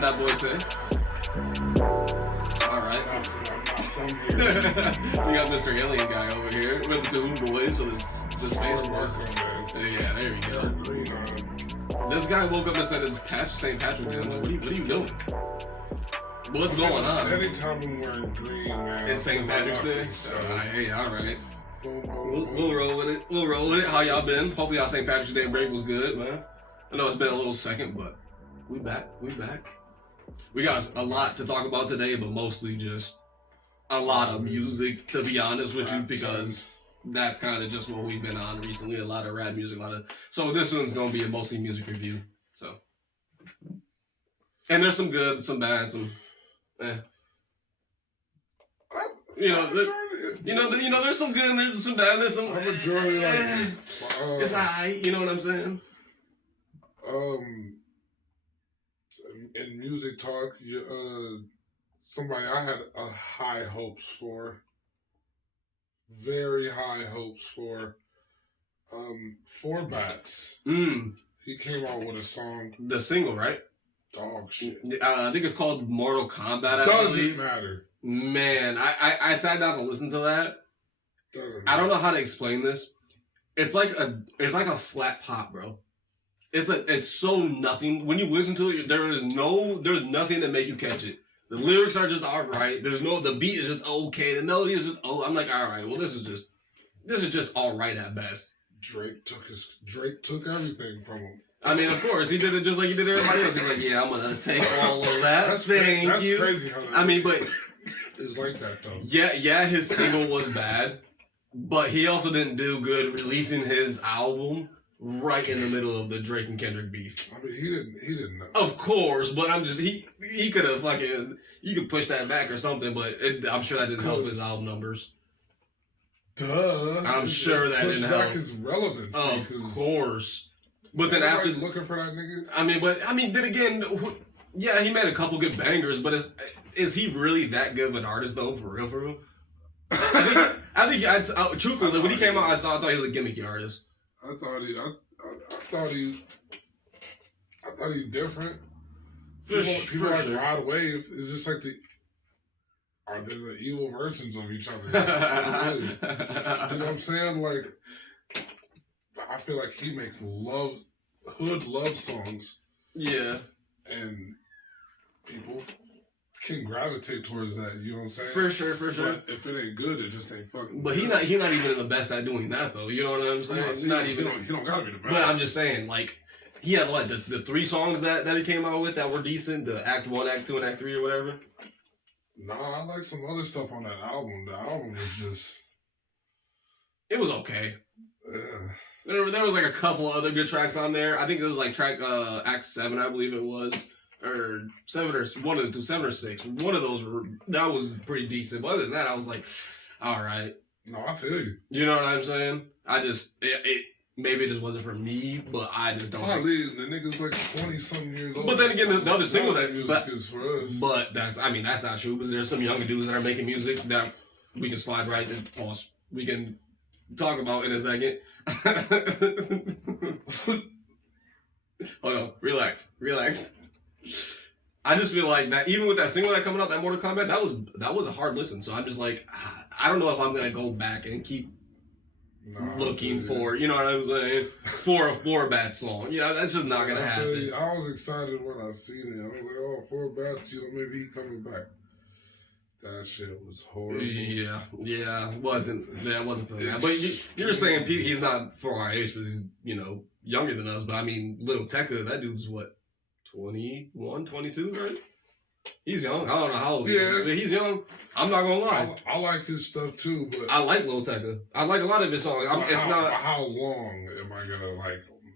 I'm that boy too. Alright. We got Mr. Alien guy over here with the two boys with the space boys. Yeah, there we go. This guy woke up and said it's St. Patrick's Day. I'm like, what are you doing? What's going on? Anytime I'm wearing green, man. It's St. Patrick's Day? Hey, alright. We'll roll with it. We'll roll with it. How y'all been? Hopefully y'all St. Patrick's Day break was good, man. I know it's been a little second, but we back. We back. We got a lot to talk about today, but mostly just a lot of music, to be honest with you, because that's kind of just what we've been on recently. A lot of rap music, so this one's gonna be a mostly music review. So, and there's some good, some bad, some there's some good, there's some bad, there's some. I'm majority it's alright. You know what I'm saying? In music talk, somebody I had high hopes for, very high hopes for, Four Bats. He came out with a song. The single, right? Dog shit. I think it's called Mortal Kombat. Doesn't matter. Man, I sat down and listened to that. Doesn't matter. I don't know how to explain this. It's like a flat pop, bro. It's so nothing. When you listen to it, there's nothing that make you catch it. The lyrics are just alright. The beat is just okay. The melody is just I'm like, alright, well this is just alright at best. Drake took everything from him. I mean, of course, he did it just like he did everybody else. He's like, yeah, I'm gonna take all of that. That's crazy how that I mean, but it's like that though. Yeah, his single was bad, but he also didn't do good releasing his album right in the middle of the Drake and Kendrick beef. I mean, he didn't know. Of course, but I'm just he could have you could push that back or something, but I'm sure that didn't help his album numbers. Duh. I'm sure that didn't help. Push back his relevancy. Of course. But then after looking for that nigga. I mean, then again, yeah, he made a couple good bangers, but is he really that good of an artist though? For real? I think truthfully, when he came out, I thought he was a gimmicky artist. I thought he different. People like sure. Rod Wave. It's just like are they the evil versions of each other? You know what I'm saying? Like, I feel like he makes hood love songs. Yeah. And people can gravitate towards that, you know what I'm saying? For sure. But if it ain't good, it just ain't fucking But good. he not even the best at doing that though, you know what I'm saying? He don't gotta be the best. But I'm just saying, like, he had the 3 songs that he came out with that were decent, the Act 1, Act 2, and Act 3 or whatever. Nah, I like some other stuff on that album. The album was just... It was okay. There was like a couple other good tracks on there. I think it was like track Act 7, I believe it was. Or 7 or one of the 2, 7 or 6. One of those that was pretty decent. But other than that, I was like, all right. No, I feel you. You know what I'm saying? Maybe it just wasn't for me, but I just don't. Probably the nigga's like 20-something years old. But then again, the other single music is for us. But that's not true, because there's some younger dudes that are making music that we can slide right and pause. We can talk about in a second. Hold on, relax. I just feel like that even with that single that coming out, that Mortal Kombat, that was a hard listen. So I'm just like, I don't know if I'm gonna go back and keep looking for, you know what I'm saying, for a Four Bats song. You know, that's just not gonna happen. I was excited when I seen it. I was like, oh, Four Bats, maybe he coming back. That shit was horrible. Yeah, wasn't feeling that. But you're saying he's not for our age, because he's, younger than us. But I mean, Lil Tecca, that dude's what, 21, 22, right? He's young. I don't know how old he is, but he's young. I'm not gonna lie. I like his stuff too, but I like Lil Tecca. I like a lot of his songs. How long am I gonna like them?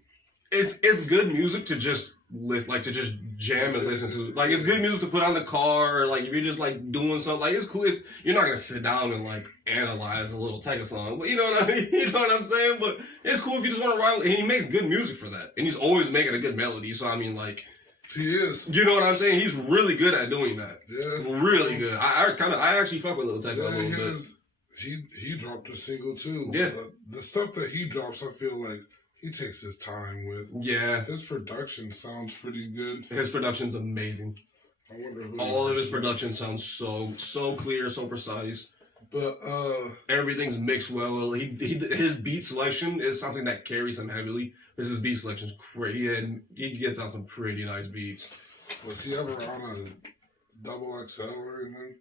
It's good music to just listen, to just jam and listen to. Like, it's good music to put on the car, or if you're just doing something. Like, it's cool. You're not gonna sit down and analyze a Lil Tecca song, but you know what I mean? You know what I'm saying? But it's cool if you just want to ride. And he makes good music for that, and he's always making a good melody. So I mean, he is. You know what I'm saying? He's really good at doing that. Yeah. Really good. I actually fuck with Lil Tecca a little bit. He dropped a single too. Yeah. The stuff that he drops, I feel like he takes his time with. Yeah. His production sounds pretty good. His production's amazing. I wonder who. All of his production sounds so clear, so precise. But everything's mixed well. His beat selection is something that carries him heavily. Because his beat selection's crazy, and he gets on some pretty nice beats. Was he ever on a double XL or anything?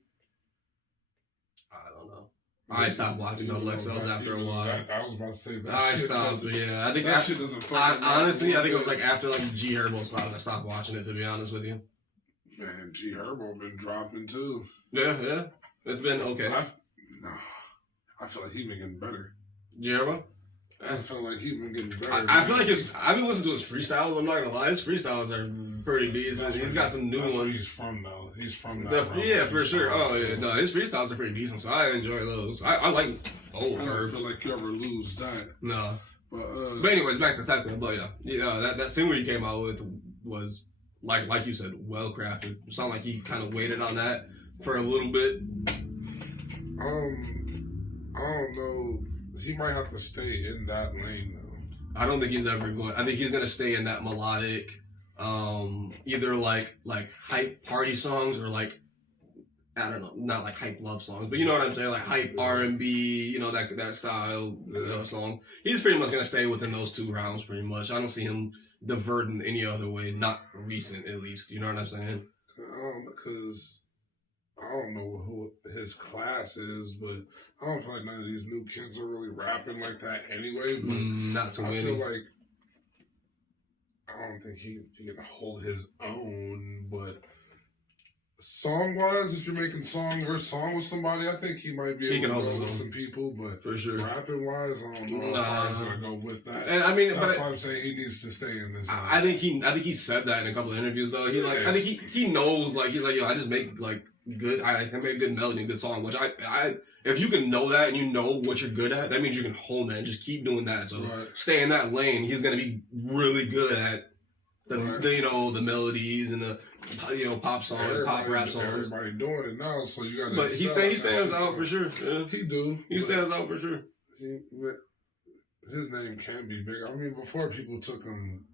I don't know. I stopped watching double XLs after a while. I was about to say that. I stopped. Yeah, I think that shit doesn't. Honestly, I think it was like after like G Herbo stopped. I stopped watching it. To be honest with you. Man, G Herbo been dropping too. Yeah, it's been okay. I feel like he been getting better. G Herbo. I feel like he been getting better. I feel like I've been listening to his freestyles. I'm not gonna lie, his freestyles are pretty decent. He's got some new ones. Where he's from though. He's from that. Yeah, for sure. Oh yeah, no, his freestyles are pretty decent, so I enjoy those. I like old Herb. I don't feel like you ever lose that. No. But anyways, back to Techno. But yeah, that single he came out with was like you said, well crafted. It sounded like he kind of waited on that for a little bit. I don't know. He might have to stay in that lane though. I don't think he's ever going. I think he's gonna stay in that melodic, either like hype party songs or like, I don't know, not like hype love songs, but you know what I'm saying, like hype R&B, that style song. He's pretty much gonna stay within those two realms, pretty much. I don't see him diverting any other way, not recent at least. You know what I'm saying? Because I don't know who his class is, but I don't feel like none of these new kids are really rapping like that anyway. But not too many. I feel like I don't think he can hold his own, but song-wise, if you're making song with somebody, I think he might be able to go with some people, but for sure. Rapping-wise, I don't know if I was going to go with that. And I mean, that's why I'm saying he needs to stay in this. I think he said that in a couple of interviews, though. I think he knows, like, he's like, yo, I just make, like, I can make good melody and good song, which I if you can know that and you know what you're good at, that means you can hone that and just keep doing that. So stay in that lane. He's gonna be really good at the the melodies and the pop song, pop rap songs. Everybody doing it now, so you got. But he stands out for sure. Yeah. He stands out for sure. His name can be big. I mean, before people took him.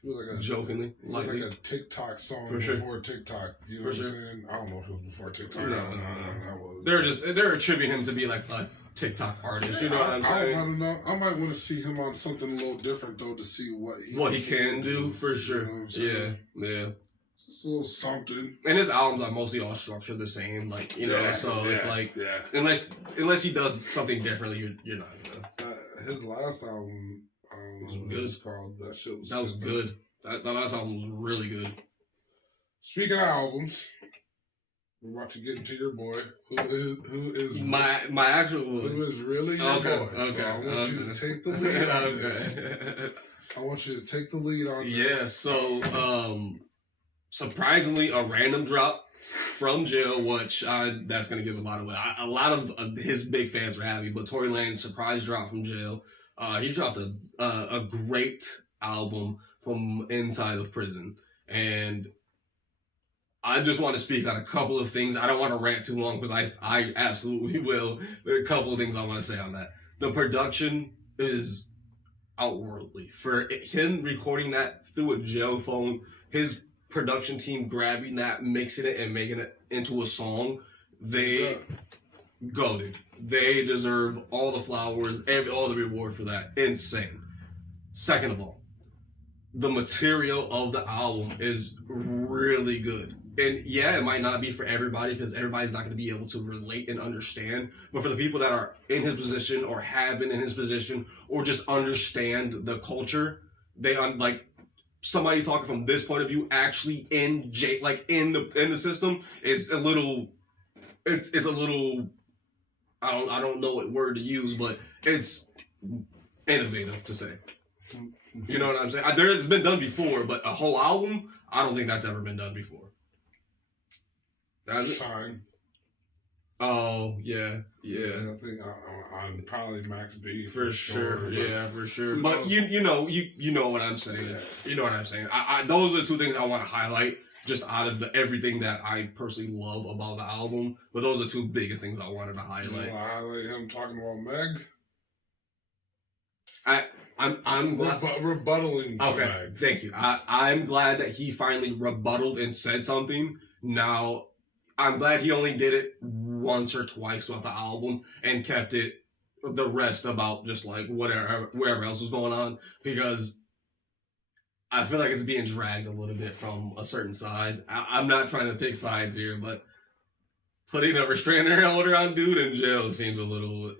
He was like jokingly, he was like a TikTok song before TikTok. You know what I'm saying? I don't know if it was before TikTok. No. They're attributing him to be like a TikTok artist. You know what I'm saying? I don't know. I might want to see him on something a little different though to see what he can do for sure. You know yeah. It's a little something. And his albums are mostly all structured the same, like so it's like unless he does something differently, you're not gonna. His last album. Good. It's called. That shit was. That was good. That last album was really good. Speaking of albums, we're about to get into your boy, who is my actual who is really your boy. Okay. So I want you to take the lead on this. I want you to take the lead on this. Yeah. So surprisingly, a random drop from jail, which that's gonna give a lot away. A lot of his big fans were happy, but Tory Lanez surprise drop from jail. He dropped a great album from inside of prison. And I just want to speak on a couple of things. I don't want to rant too long because I absolutely will. There are a couple of things I want to say on that. The production is outworldly. For him recording that through a jail phone, his production team grabbing that, mixing it, and making it into a song, they goated. They deserve all the flowers, all the reward for that. Insane. Second of all, the material of the album is really good. And yeah, it might not be for everybody because everybody's not going to be able to relate and understand. But for the people that are in his position or have been in his position or just understand the culture, they like somebody talking from this point of view, actually in the system is a little. It's a little. I don't know what word to use, but it's innovative to say. You know what I'm saying? There's been done before, but a whole album, I don't think that's ever been done before. Has it? Shine. Oh yeah. I think I'm probably Max B for sure. Yeah, for sure. But you know what I'm saying. Yeah. You know what I'm saying. Those are the two things I want to highlight. Just out of everything that I personally love about the album. But those are two biggest things I wanted to highlight. You want to highlight him talking about Meg? I'm glad. Rebuttaling. Okay, Tonight. thank you. I'm glad that he finally rebutted and said something. Now, I'm glad he only did it once or twice throughout the album and kept it the rest about just like whatever else was going on, because I feel like it's being dragged a little bit from a certain side. I'm not trying to pick sides here, but putting a restraining order on dude in jail seems a little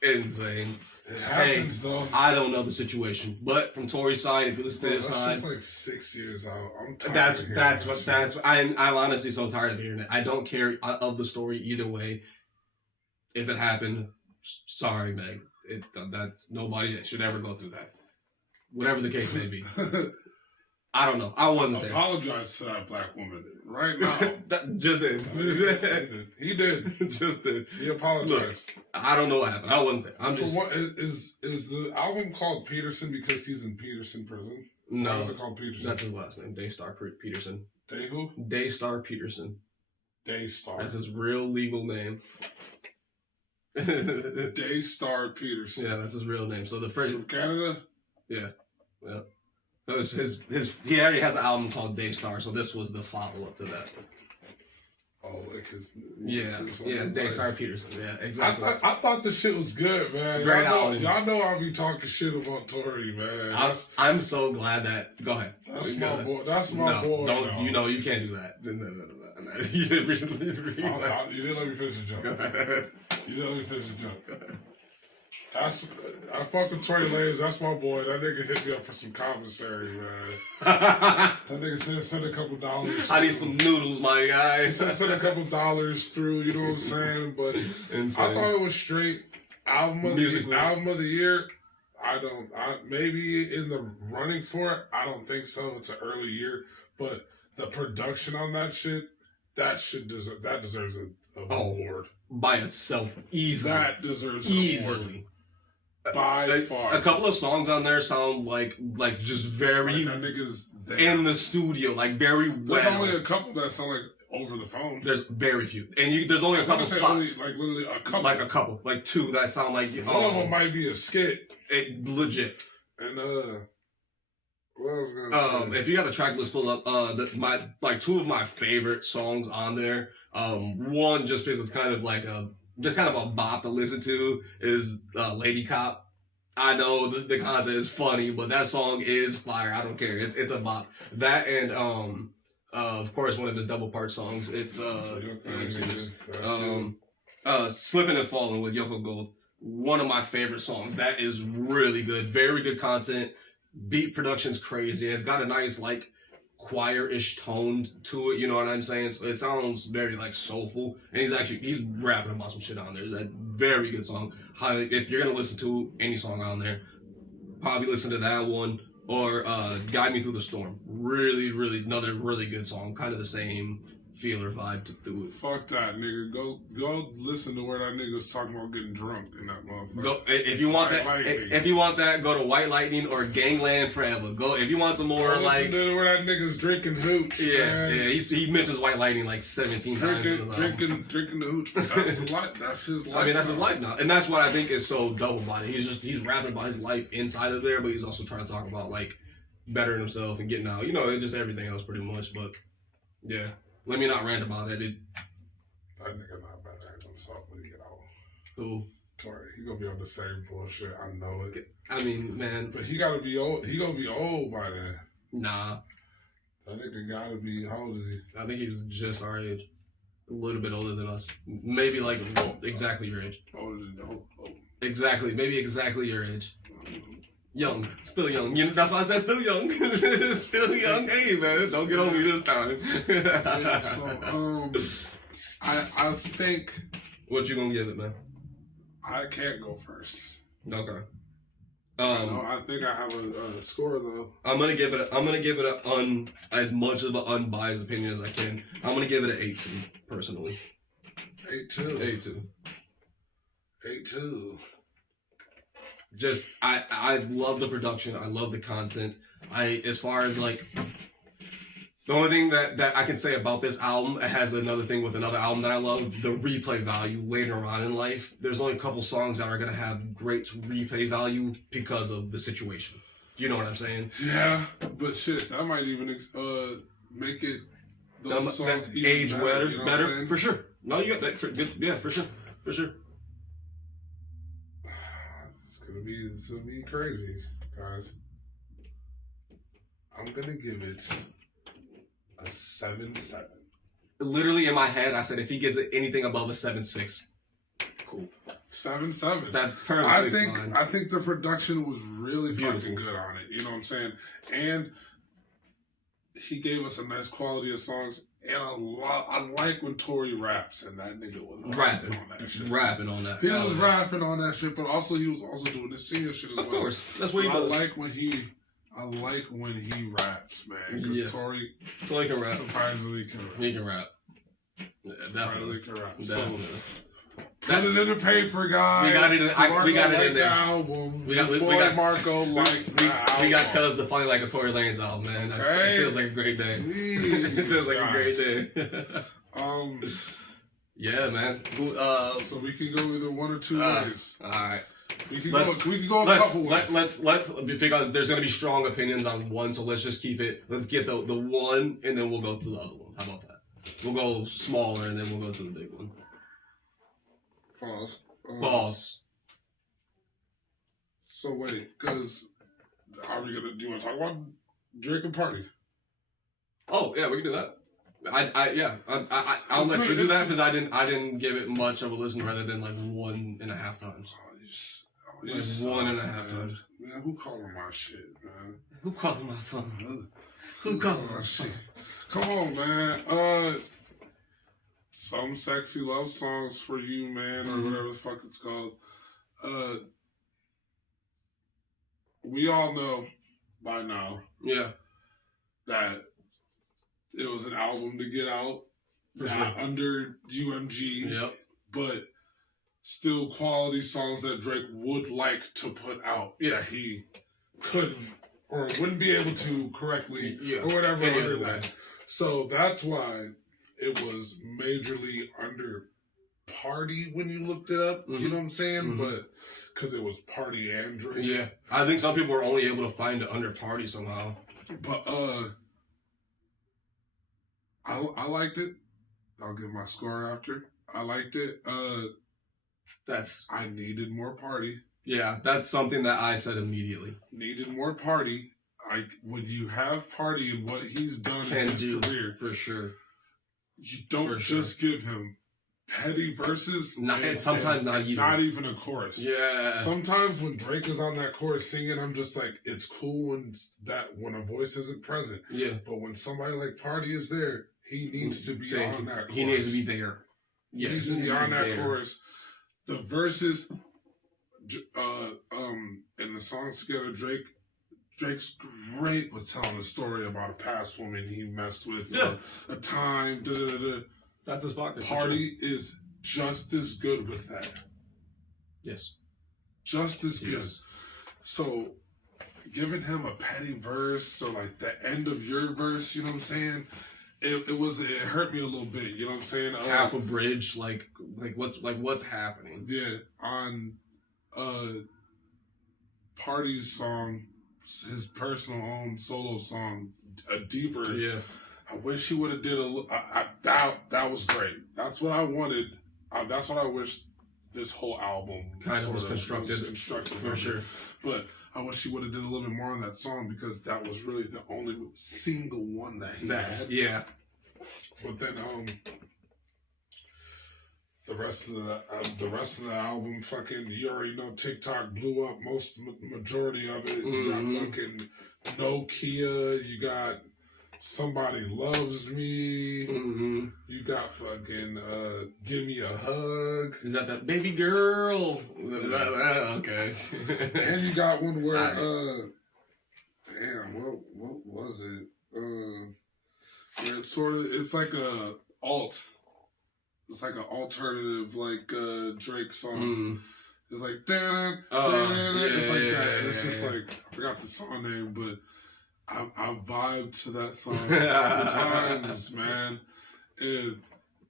insane. It happens though. I don't know the situation, but from Tory's side, if you listen to his side, that's like 6 years out. I'm tired. That's I'm honestly so tired of hearing it. I don't care of the story either way. If it happened, sorry, Meg. That nobody should ever go through that. Whatever the case may be. I don't know. I wasn't there. Apologize to that black woman right now. Just did. He did. Just did. He apologized. Look, I don't know what happened. I wasn't there. What is the album called Peterson because he's in Peterson prison? No. Why is it called Peterson? That's his last name. Daystar Peterson. Day who? Daystar Peterson. Daystar. That's his real legal name. Daystar Peterson. Yeah, that's his real name. So the first from Canada. Yeah. That was his. He already has an album called Daystar, so this was the follow up to that. Oh, like his. Daystar Peterson. Yeah, exactly. I thought the shit was good, man. Great album. Y'all know I'll be talking shit about Tory, man. I'm so glad that. Go ahead. That's my boy. That's my boy. Don't you know you can't do that? No. You didn't let me finish the joke. You didn't let me finish the joke. I fuck with Tory Lanez. That's my boy. That nigga hit me up for some commissary, man. That nigga said send a couple dollars. I need some noodles, my guy. Send a couple dollars through. You know what I'm saying? But insane. I thought it was straight album of the year. Maybe in the running for it. I don't think so. It's an early year, but the production on that deserves an award by itself. Easily, that deserves an award. By far. A couple of songs on there sound like just very that nigga's in the studio, like very well. There's only a couple that sound like over the phone. There's very few, and there's only a couple spots. Literally a couple. Like a couple, like two that sound like one of them might be a skit. Legit. And what else was I gonna say? If you got the track list pull up, two of my favorite songs on there. One just because it's kind of like a bop to listen to is Lady Cop. I know the content is funny, but that song is fire. I don't care. It's a bop. That and of course one of his double part songs. It's Slipping and Falling with Yoko Gold. One of my favorite songs. That is really good. Very good content. Beat production's crazy. It's got a nice choir-ish tone to it, you know what I'm saying? So it sounds very soulful, and he's rapping about some shit on there. That very good song. If you're gonna listen to any song on there, probably listen to that one or Guide Me Through the Storm. Really, really another really good song. Kind of the same feel or vibe to it. Fuck that, nigga. Go listen to where that nigga's talking about getting drunk in that motherfucker. Go if you want if you want that, go to White Lightning or Gangland Forever. Go if you want some more listen to where that nigga's drinking hooch. Yeah, he mentions White Lightning 17 times. Drinking the hooch. That's his life. That's his life. I mean, that's his life now, and that's what I think is so dope about it. He's rapping about his life inside of there, but he's also trying to talk about bettering himself and getting out. Just everything else pretty much. But yeah. Let me not rant about it. That nigga not bettering himself when he get out. Who? Tory. He gonna be on the same bullshit. I know it. I mean, man. But he gotta be old. He gonna be old by then. Nah. That nigga gotta be. How old is he? I think he's just our age. A little bit older than us. Maybe exactly your age. Older than Exactly. Maybe exactly your age. Young. Still young. That's why I said still young. Still young. Hey, man. Don't get on me this time. So, I think... What you gonna give it, man? I can't go first. Okay. I think I have a score, though. I'm gonna give it as much of an unbiased opinion as I can. I'm gonna give it an 8-2, personally. 8-2. 8-2. 8-2. Just I love the production. I love the content. As far as The only thing that I can say about this album, it has another thing with another album that I love, the replay value later on in life. There's only a couple songs that are going to have great replay value because of the situation. You know what I'm saying? Yeah, but shit, that might even make it those songs even age better. You know better for sure. No, you got that. Yeah, for sure. It's gonna be crazy, guys. I'm gonna give it a 7-7. Literally in my head, I said if he gets anything above a 7.6, cool. 7-7. That's perfectly fine. I think the production was really fucking good on it. You know what I'm saying? And he gave us a nice quality of songs. And I like when Tory raps, and that nigga was rapping on that shit. Rapping on that. He was rapping on that shit, but also he was also doing the singing shit as well. Of course, that's what he does. I like when he raps, man. Because Tory can rap. Surprisingly can rap. He can rap. Yeah, surprisingly can rap. Definitely. So, put it in the paper, guys. We got it in there. Album. We got Marco we got Cuz defining like a Tory Lanez album, man. Okay. It feels like a great day. Jeez, it feels like a great day. Yeah, man. So we can go either one or two ways. All right. We can go a couple ways. Let's because there's gonna be strong opinions on one, so let's just keep it. Let's get the one, and then we'll go to the other one. How about that? We'll go smaller, and then we'll go to the big one. Pause. So wait, because do you want to talk about Drake and Party? Oh yeah, we can do that. I'll let you do that because I didn't give it much of a listen rather than like 1.5 times. Like 1.5 times. Man, who called on my shit, man? Who called on my phone? Who called on my shit? Come on, man. Some sexy love songs for you, man, or whatever the fuck it's called. We all know by now, that it was an album to get out, under UMG, but still quality songs that Drake would like to put out that he couldn't or wouldn't be able to correctly or whatever under that. So that's why it was majorly under Party when you looked it up. You know what I'm saying? But because it was Party and Drake. Yeah, I think some people were only able to find it under Party somehow. But I liked it. I'll give my score after. I liked it. I needed more Party. Yeah, that's something that I said immediately. Needed more Party. When you have Party and what he's done in his career, for sure, you don't just give him petty verses. Sometimes not even a chorus. Yeah. Sometimes when Drake is on that chorus singing, I'm just like, it's cool when a voice isn't present. Yeah. But when somebody like Party is there, he needs to be on that chorus. He needs to be there. He needs to be on that chorus. The verses, and the songs together, Drake's great with telling a story about a past woman he messed with, a time, That's his pocket. Party is just as good with that. Yes. Just as good. Yes. So, giving him a petty verse, or like the end of your verse, you know what I'm saying? It hurt me a little bit, you know what I'm saying? Half a bridge, like what's happening? Yeah, on Party's song, his personal own solo song, a deeper. Yeah. I wish he would have did that was great. That's what I wanted. That's what I wish this whole album was constructed for sure. But I wish he would have did a little bit more on that song because that was really the only single one that he had. Yeah. But then the rest of the album, fucking, you already know TikTok blew up majority of it. You got fucking Nokia. You got Somebody Loves Me. You got fucking Give Me a Hug. Is that baby girl? Okay. And you got one where damn, what was it? Where it's like a alt. It's like an alternative, like Drake song. It's like, it's like that. It's just like, I forgot the song name, but I vibed to that song a couple times, man. And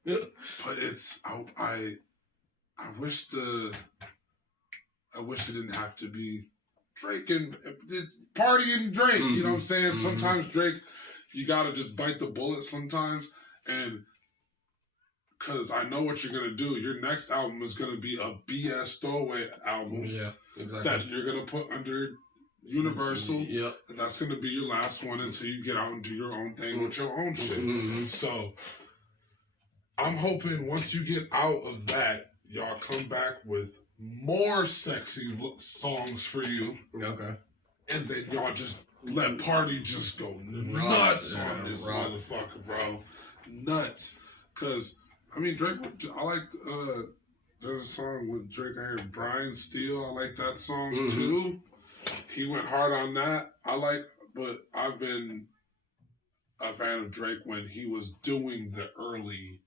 but it's I wish I wish it didn't have to be Drake and it's Party and Drake. You know what I'm saying? Sometimes Drake, you gotta just bite the bullet sometimes, and because I know what you're gonna do. Your next album is gonna be a BS throwaway album. Yeah, exactly. That you're gonna put under Universal. Yep. And that's gonna be your last one until you get out and do your own thing with your own shit. So I'm hoping once you get out of that, y'all come back with more sexy songs for you. Okay. And then y'all just let Party just go nuts on this motherfucker, bro. Nuts. Cause I mean Drake, I like there's a song with Drake I heard Brian Steele. I like that song too. He went hard on that. But I've been a fan of Drake when he was doing the early,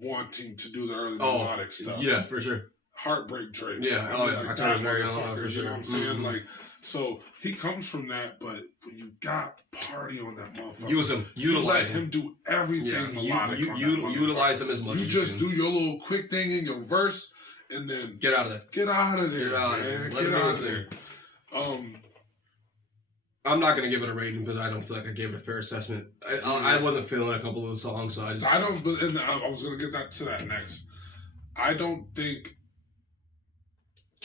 wanting to do the early melodic stuff. Yeah, for sure. Heartbreak Drake. Yeah, I totally very for sure. You know what I'm saying? Like, so he comes from that, but when you got Party on that motherfucker, utilize him do everything melodic. Utilize him as much. You as just do your little quick thing in your verse, and then get out of there. Get out of there, man. Get out of there. I'm not gonna give it a rating because I don't feel like I gave it a fair assessment. I wasn't feeling a couple of the songs, so I don't. But I was gonna get to that next. I don't think.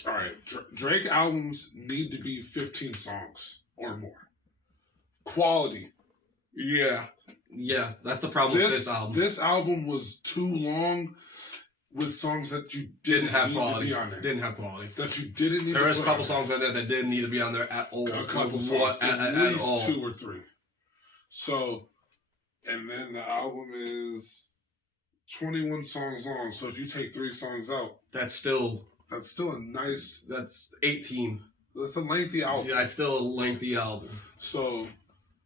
All right, Drake albums need to be 15 songs or more. Quality. Yeah, that's the problem with this album. This album was too long with songs that you didn't have need quality. To be on there. Didn't have quality. That you didn't need. There was a couple songs on there that didn't need to be on there at all. A couple songs, at least 2 or 3. So, and then the album is 21 songs long. So if you take 3 songs out, that's still a nice. That's 18. That's a lengthy album. Yeah, it's still a lengthy album. So,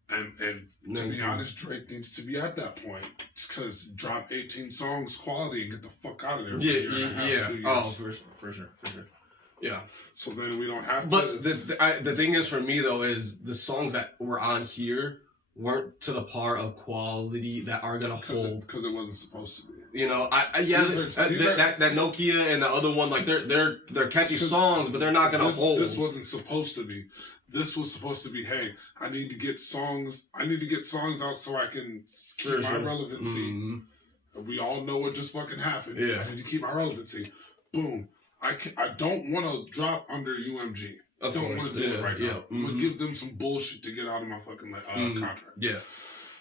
and to be honest, Drake needs to be at that point because drop 18 songs quality and get the fuck out of there. Yeah. Oh, for sure. Yeah. So then we don't have to. But the thing is for me though is the songs that were on here weren't to the par of quality that are gonna hold because it wasn't supposed to be. You know, that Nokia and the other one, like they're catchy songs, but they're not gonna hold. This wasn't supposed to be. This was supposed to be, hey, I need to get songs out so I can keep my relevancy. We all know what just fucking happened. Yeah. I need to keep my relevancy. Boom. I don't want to drop under UMG. I don't want to do it right now. I'm going to give them some bullshit to get out of my fucking contract. Yeah.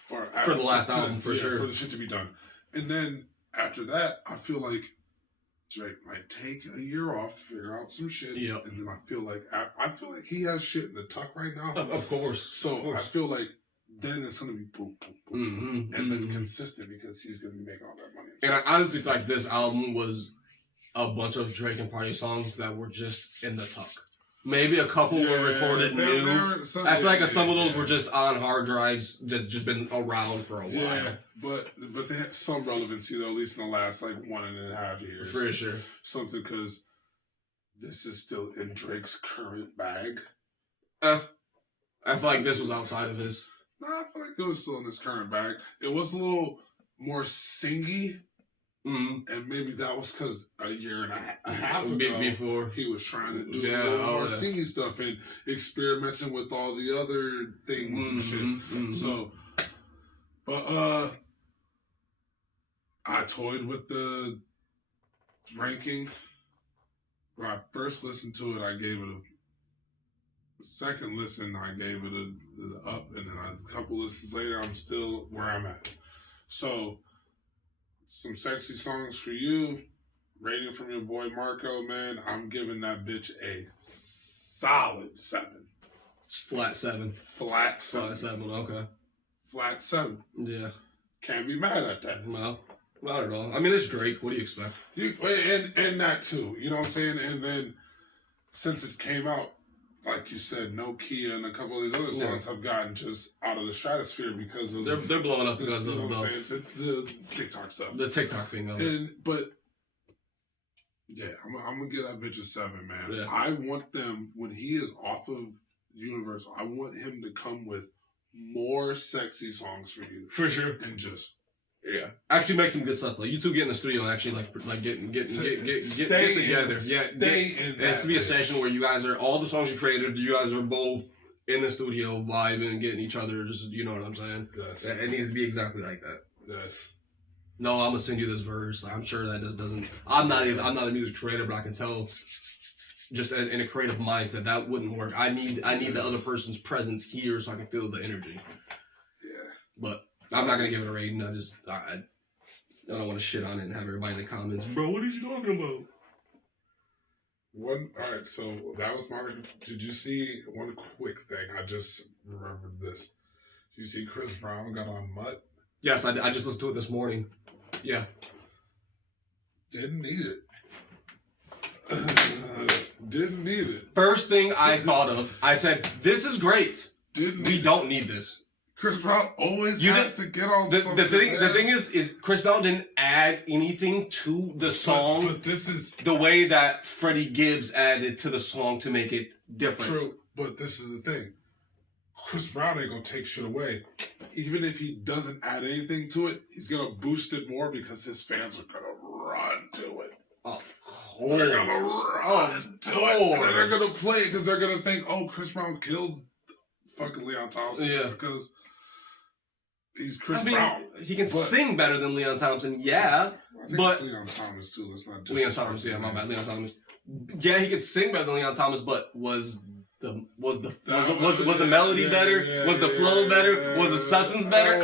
For the last album, for sure. For the shit to be done. And then after that, I feel like Drake might take a year off, figure out some shit, and then I feel like he has shit in the tuck right now. Of course. So I feel like then it's gonna be boom, boom, boom, and then consistent because he's gonna be making all that money. And I honestly feel like this album was a bunch of Drake and Party songs that were just in the tuck. Maybe a couple were recorded new. I feel like some of those were just on hard drives, just been around for a while. Yeah, but they had some relevancy though, at least in the last 1.5 years. For sure. Something because this is still in Drake's current bag. I feel like this was outside of his. No, I feel like it was still in his current bag. It was a little more singy. And maybe that was because a year and a half ago before he was trying to do a little more singing stuff and experimenting with all the other things and shit. So, but I toyed with the ranking. When I first listened to it, I gave it a second listen. I gave it a up, and then a couple listens later, I'm still where I'm at. So. Some sexy songs for you. Rating from your boy Marco, man. I'm giving that bitch a solid 7. Flat 7. Flat 7. Okay. Flat 7. Yeah. Can't be mad at that. No, not at all. I mean, it's Drake. What do you expect? And that too. You know what I'm saying? And then since it came out, like you said, Nokia and a couple of these other songs have gotten just out of the stratosphere because of they're blowing up because of the TikTok stuff, the TikTok thing. But yeah, I'm gonna give that bitch a 7, man. Yeah. I want them when he is off of universal. I want him to come with more sexy songs for you. For sure. And just actually make some good stuff. Like you two get in the studio and actually get together. It has to be a session where you guys are all the songs you created. You guys are both in the studio vibing, getting each other. Just you know what I'm saying. Yes. It needs to be exactly like that. Yes. No, I'm gonna send you this verse. I'm sure that doesn't. I'm not a music creator, but I can tell. Just in a creative mindset, that wouldn't work. I need the other person's presence here so I can feel the energy. Yeah. But I'm not gonna give it a rating. I don't want to shit on it and have everybody in the comments. Bro, what are you talking about? All right, so that was my. Did you see one quick thing? I just remembered this. Did you see Chris Brown got on Mutt? Yes, I just listened to it this morning. Yeah. Didn't need it. Didn't need it. First thing I thought of, I said, "This is great. We don't need this." Chris Brown always has to get on the something. The thing is Chris Brown didn't add anything to the song. But this is the way that Freddie Gibbs added to the song to make it different. True, but this is the thing. Chris Brown ain't gonna take shit away. Even if he doesn't add anything to it, he's gonna boost it more because his fans are gonna run to it. Of course. They're gonna run to it. And they're gonna play it because they're gonna think, oh, Chris Brown killed fucking Leon Thompson. Yeah. Because he's Chris Brown. He can sing better than Leon Thompson, yeah. I think but it's Leon Thomas too. Let's not just Leon Thomas, yeah, my bad. Leon Thomas. Yeah, he could sing better than Leon Thomas, but was the melody better? Was the flow better? Was the substance better?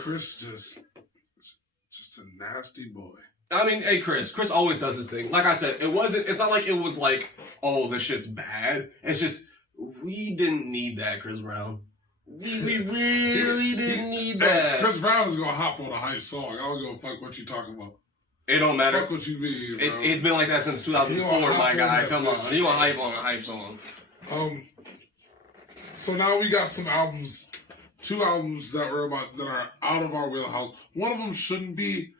Chris just a nasty boy. I mean, hey, Chris always does his thing. Like I said, it's not like it was like, oh, this shit's bad. It's just, we didn't need that, Chris Brown. We really didn't need that. Chris Brown is gonna hop on a hype song. I don't give a fuck what you talking about. It don't matter. Fuck what you mean, bro. It's been like that since 2004, my guy. Come on. You want hype on a hype song. So now we got some albums, 2 albums that are out of our wheelhouse. One of them shouldn't be.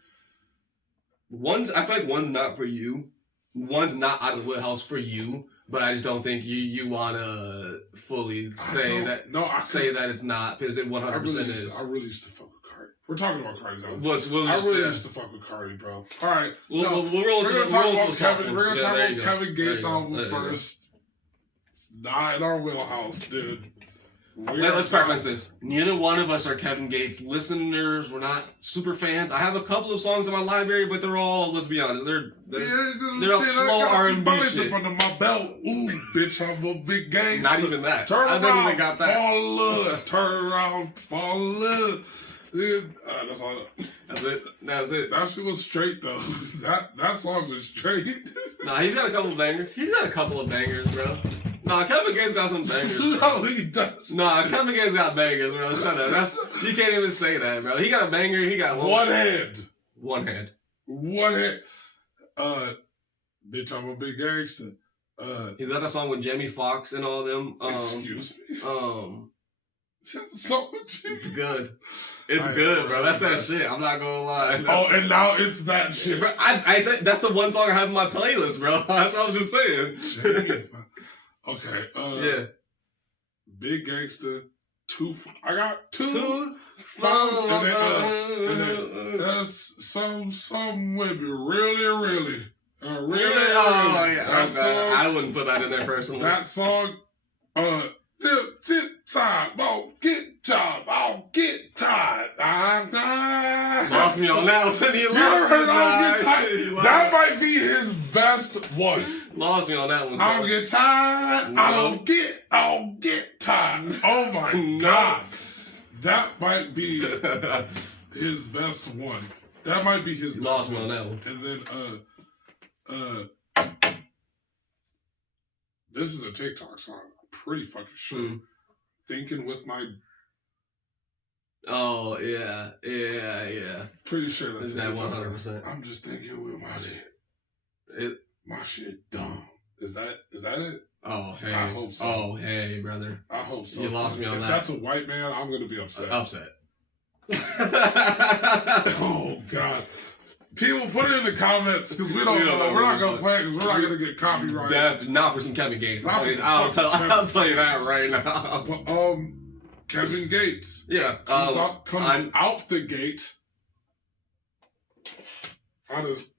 I feel like one's not for you. One's not out of the wheelhouse for you. But I just don't think you want to fully say that. No, say that it's not, because it 100% is. I really used to fuck with Cardi. We're talking about Cardi's album. I really used to fuck with Cardi, bro. All right, we're gonna talk about Kevin Gates' album first. It's not in our wheelhouse, dude. Let's preference this. Neither one of us are Kevin Gates listeners. We're not super fans. I have a couple of songs in my library, but they're all, let's be honest, they're all slow R&B shit. Under my belt. Ooh, bitch, I'm a big gangster. Not even that. Turn around, never even got that. Fall in love. Turn around, fall in love. That's all. That's it. That shit was straight though. That song was straight. Nah, he's got a couple of bangers. Bro. Nah, Kevin Gates got some bangers. No, he does. Nah, Kevin Gates got bangers, bro. Shut up. You can't even say that, bro. He got a banger. He got one hand. Bitch, I'm a big gangster. He's got a song with Jamie Foxx and all them. Excuse me. It's good. It's good, bro. That's that shit. I'm not gonna lie. And now it's that shit. Bro, that's the one song I have in my playlist, bro. That's what I'm just saying. Okay. Yeah. Big Gangster. I got 2. And then there's some women really. Oh yeah. Song, I wouldn't put that in there personally. That song. Time, I'll get job, I'll get tired. Lost me on that one. You ever heard I'll get tired? That might be his best one. Lost me on that one. I'll get tired. No. I'll get tired. Oh my God. That might be his best one. That might be his best Lost one. Me on that one. And then this is a TikTok song. I'm pretty fucking sure. Thinking with my. Oh yeah. Pretty sure that's that 100%. I'm just thinking with my shit. My shit dumb. Is that it? Oh hey. I hope so. Oh hey, brother. I hope so. You lost me on that. If that's a white man, I'm gonna be upset. Upset. Oh God. People put it in the comments because we don't know. We're not gonna play it because we're not gonna get copyrighted. Not for some Kevin Gates. I'll tell you that right now. But, Kevin Gates. Yeah. Comes out the gate. How does...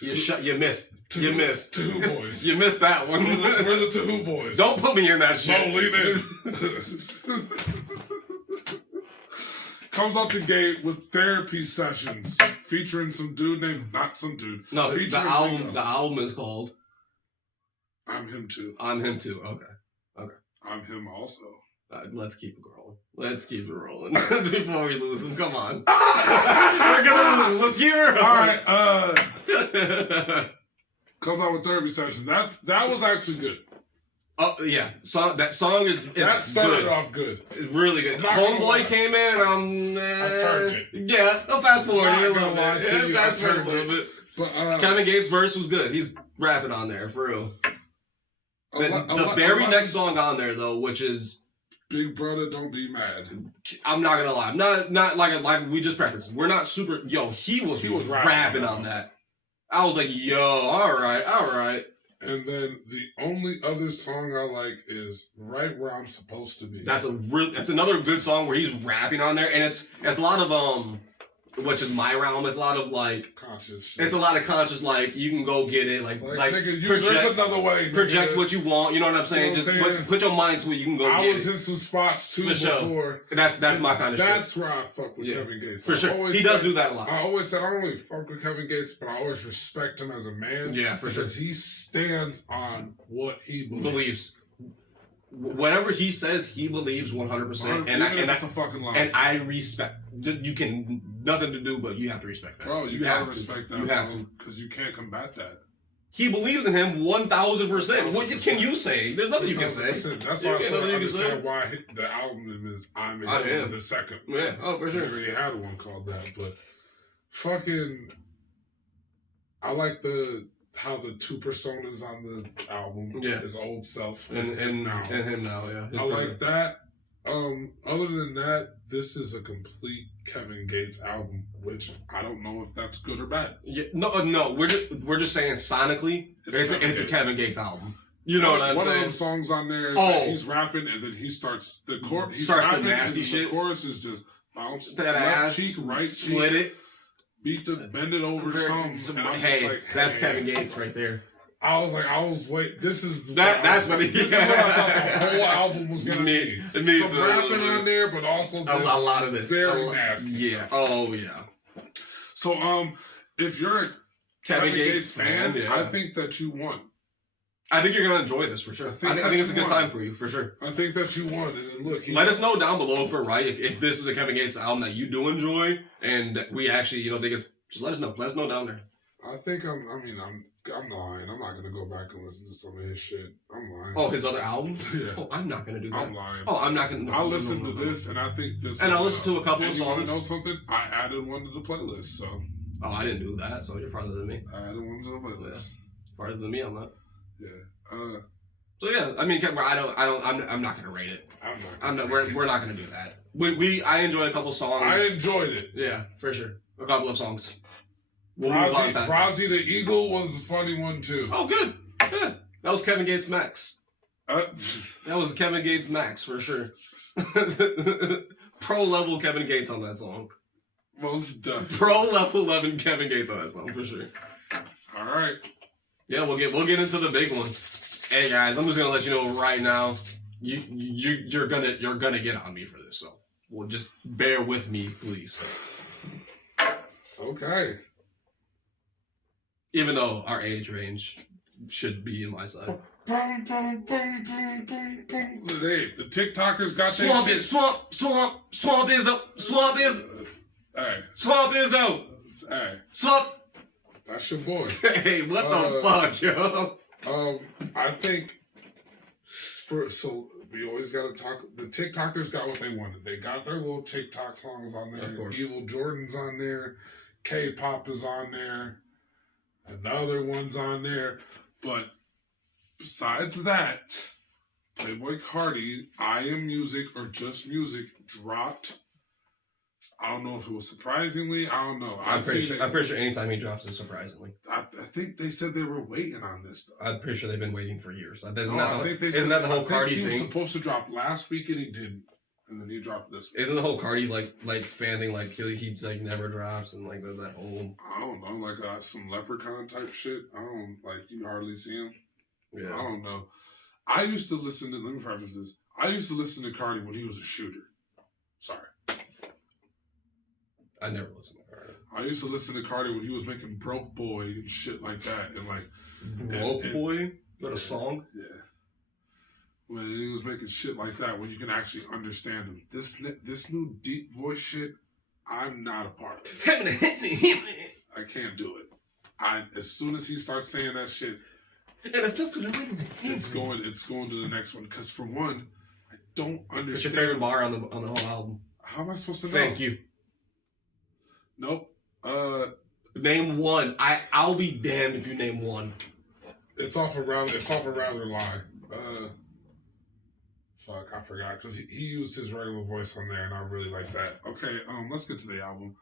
You missed. You missed. Two boys. You missed that one. We're the two boys. Don't put me in that shit. Don't lean in. Comes out the gate with therapy sessions featuring some dude named... Not some dude. No, the album is called... I'm Him Too. I'm Him Too. Okay. I'm Him Also. Let's keep it rolling. Let's keep it rolling before we lose him. Come on. We're gonna lose him. Let's keep it rolling. All right. Comes out with therapy session. That was actually good. Oh yeah, that song is that started good. off good. It's really good. Homeboy came in, and I turned it. Yeah, I'll fast forward a little bit. Fast forward a little bit. But Kevin Gates' verse was good. He's rapping on there for real. The very next song on there though, which is Big Brother Don't Be Mad. I'm not gonna lie. I'm not like we just preferenced. We're not super. Yo, he was rapping on that. I was like, yo, all right. And then the only other song I like is Right Where I'm Supposed to Be. That's another good song where he's rapping on there, and it's a lot of which is my realm. It's a lot of like conscious shit. It's a lot of conscious, like you can go get it, like nigga, project, there's another way. Project what you want. You know what I'm saying? You know Just put your mind to it. You can go. I was in some spots too for before. Sure. That's my kind of shit. That's where I fuck with Kevin Gates. For sure. He does do that a lot. I always said I don't really fuck with Kevin Gates, but I always respect him as a man. Yeah, for sure. Because he stands on what he believes. Whatever he says, he believes 100%, and that's a fucking lie. And I respect. You can nothing to do, but you have to respect that. Bro, you gotta respect that. You have to, because you can't combat that. He believes in him 1,000%. What can you say? There's nothing you can say. That's why I said I understand why the album is I'm in the second. Yeah, oh for sure. He already had one called that, but fucking, I like how the two personas on the album, his old self and him now, yeah. I like that. Other than that, this is a complete Kevin Gates album, which I don't know if that's good or bad. Yeah, no, we're just saying sonically, it's a Kevin Gates album. You know what I'm saying? One of them songs on there is that he's rapping and then he starts the chorus. He starts rapping, the nasty shit. The chorus is just bounce that left ass, cheek, right split cheek, it. Bend it over some. Hey, that's Kevin Gates right there. I was wait. This is that's what this is what I thought the whole album was gonna be. Some rapping on there, but also a lot of this very nasty. Yeah. Stuff. Oh yeah. So if you're a Kevin Gates fan, I think that you won. I think you're gonna enjoy this for sure. I think it's a good time for you for sure. I think that you won. And look, let us know down below if this is a Kevin Gates album that you do enjoy, and we actually think it's. Just let us know. Let us know down there. I think I'm lying. I'm not gonna go back and listen to some of his shit. I'm lying. Oh, his other albums? Yeah. Oh, I'm not gonna do that. I'm lying. Oh, I'm not gonna. I'll listen to this, and I think this. And I'll listen to a couple of songs. You want to know something? I added one to the playlist. So. Oh, I didn't do that. So you're farther than me. I added one to the playlist. Yeah. Farther than me on that. Yeah. So yeah, I mean, I'm not gonna rate it. We're not gonna do that. I enjoyed a couple songs. I enjoyed it. Yeah, for sure. A couple of songs. Brazzy the Eagle was a funny one too. Oh, good. That was Kevin Gates Max. That was Kevin Gates Max for sure. Pro level Kevin Gates on that song. Most done. Pro level 11 Kevin Gates on that song for sure. All right. Yeah, we'll get into the big one. Hey guys, I'm just gonna let you know right now. You're gonna get on me for this, so well, just bear with me, please. Okay. Even though our age range should be in my side. Hey, the TikTokers got Swamp Izzo. Hey. Swamp. That's your boy. Hey, what the fuck, yo? I think we always gotta talk. The TikTokers got what they wanted. They got their little TikTok songs on there. Evil Jordan's on there. K-pop is on there. Another one's on there. But besides that, Playboy Carti, I Am Music or Just Music dropped I don't know if it was surprisingly. I don't know. I'm pretty sure anytime he drops is surprisingly. I think they said they were waiting on this stuff. I'm pretty sure they've been waiting for years. Isn't that the whole I Cardi think he thing? was supposed to drop last week and he didn't, and then he dropped this week. Isn't the whole Cardi like fan thing like he like never drops and like that whole? I don't know, like some leprechaun type shit. I don't like you hardly see him. Yeah. I don't know. I used to listen to. Let me preface this. I used to listen to Cardi when he was a shooter. Sorry. I never listened to Cardi. I used to listen to Cardi when he was making Broke Boy and shit like that. And like Broke Boy? Is that a song? Yeah. When he was making shit like that, when you can actually understand him. This new deep voice shit, I'm not a part of it. I can't do it. As soon as he starts saying that shit, it's going to the next one. Because for one, I don't understand. What's your favorite bar on the whole album? How am I supposed to know? Thank you. Nope. Name one. I'll be damned if you name one. It's off a rather lie. Fuck, I forgot because he used his regular voice on there, and I really like that. Okay, let's get to the album.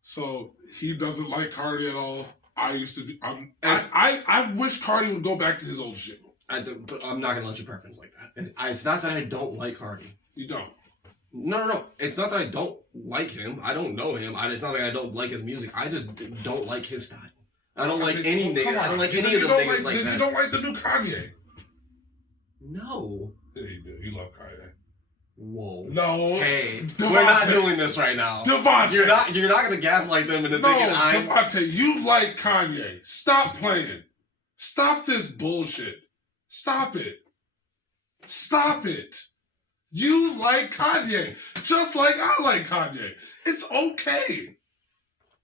So he doesn't like Cardi at all. I used to be. I wish Cardi would go back to his old shit. But I'm not gonna let you preference like that. It's not that I don't like Cardi. You don't. No. It's not that I don't like him. I don't know him. It's not like I don't like his music. I just don't like his style. I don't like any niggas. I don't like any of the niggas like that. You don't like the new Kanye? No. Yeah, you do. You love Kanye. Whoa. No. Hey, Devontae. We're not doing this right now. Devontae. You're not gonna gaslight them into thinking I'm... Devontae, you like Kanye. Stop playing. Stop this bullshit. Stop it. Stop it. You like Kanye. Just like I like Kanye. It's okay.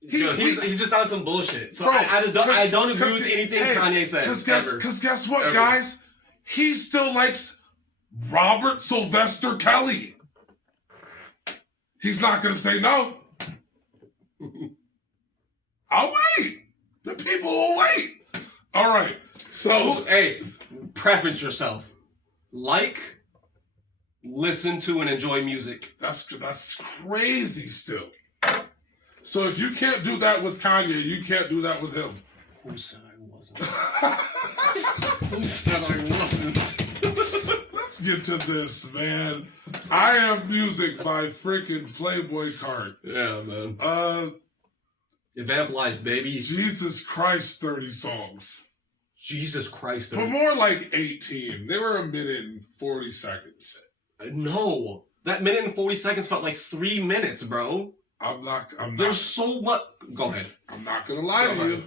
He's just on some bullshit. So bro, I don't agree with anything Kanye says. Because guess what, guys? He still likes Robert Sylvester Kelly. He's not going to say no. I'll wait. The people will wait. All right. So, hey, preference yourself. Listen to and enjoy music. That's crazy still. So if you can't do that with Kanye, you can't do that with him. Who said I wasn't? Who said I wasn't? Let's get to this, man. I Am Music by freaking Playboy Card. Yeah, man. Vamp Life, baby. Jesus Christ, 30 songs. Jesus Christ. But more like 18. They were a minute and 40 seconds. No. That minute and 40 seconds felt like 3 minutes, bro. There's so much. Go ahead. I'm not going to lie to you.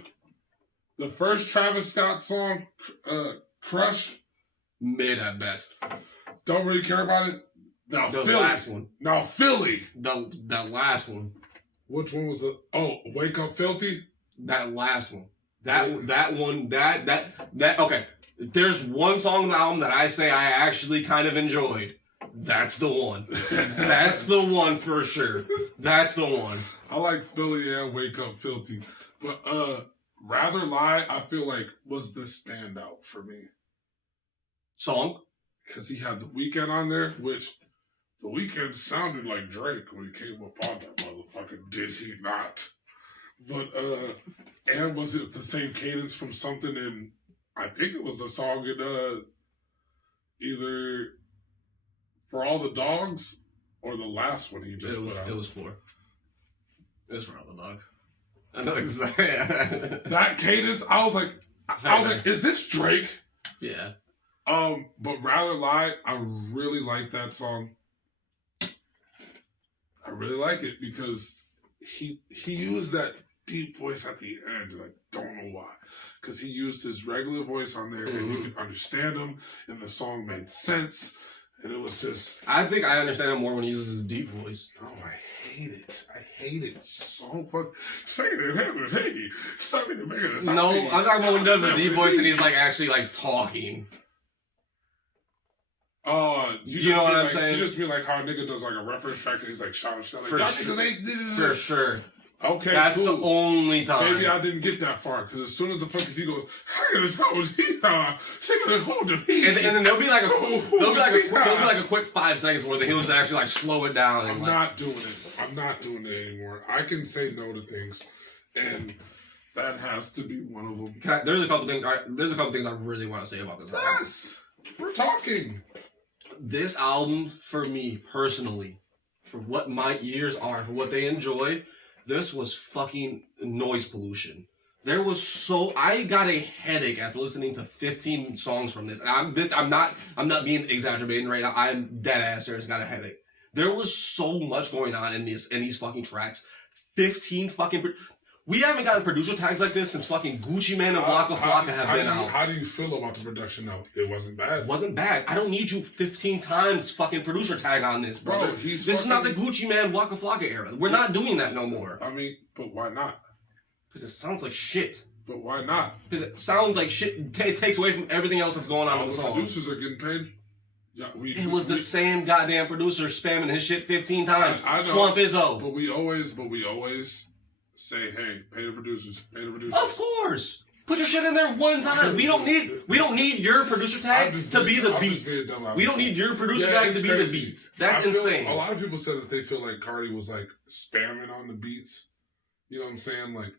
The first Travis Scott song, Crush. Mid at best. Don't really care about it. Now, the last one. Now, Philly. That last one. Which one was it? Oh, Wake Up Filthy? That last one. That one. Okay. If there's one song on the album that I say I actually kind of enjoyed, that's the one. That's the one for sure. That's the one. I like Philly and Wake Up Filthy. But Rather Lie, I feel like was the standout for me. Song? Because he had The Weeknd on there, which The Weeknd sounded like Drake when he came up on that motherfucker. Did he not? But, and was it the same cadence from something in, I think it was a song in either For All the Dogs or the last one he just put out. It was For All the Dogs. I know exactly. That cadence, I was like, is this Drake? Yeah. But Rather Lie, I really like that song. I really like it because he used that deep voice at the end, and I don't know why. Because he used his regular voice on there, and you could understand him, and the song made sense, and it was just... I think I understand him more when he uses his deep voice. Oh, I hate it. I hate it so fuck. Say it, hey, sorry to make it. No, I'm talking about when he does the deep voice and he's like actually like talking. You know what I'm saying? You just mean like how a nigga does like a reference track and he's like shouting like, y'all niggas ain't... For sure. Okay, That's cool. the only time. Maybe I didn't get that far because as soon as the fucking he goes, "Hey, this how he singing and hold him," and then there'll be like so, a quick 5 seconds where he'll just actually like slow it down. And I'm not doing it. I'm not doing it anymore. I can say no to things, and that has to be one of them. There's a couple things I really want to say about this album. Yes, we're talking. This album, for me personally, for what my ears are, for what they enjoy, this was fucking noise pollution. I got a headache after listening to 15 songs from this, and I'm not being exaggerating right now. I'm dead ass serious. Got a headache. There was so much going on in these fucking tracks. 15 fucking. We haven't gotten producer tags like this since fucking Gucci Mane and Waka Flocka have been out. How do you feel about the production though? It wasn't bad. It wasn't bad. I don't need you 15 times fucking producer tag on this, bro. This is not the Gucci Mane Waka Flocka era. We're not doing that no more. I mean, but why not? Because it sounds like shit. But why not? Because it sounds like shit. It takes away from everything else that's going on in the song. Producers are getting paid. Yeah, it was the same goddamn producer spamming his shit 15 times. I know, Swamp Izzo. But we always say, hey, pay the producers. Pay the producers. Of course. Put your shit in there one time. We don't need your producer tag to be the beats. We don't need your producer tag to be the beats. That's insane. A lot of people said that they feel like Cardi was like spamming on the beats. You know what I'm saying? Like,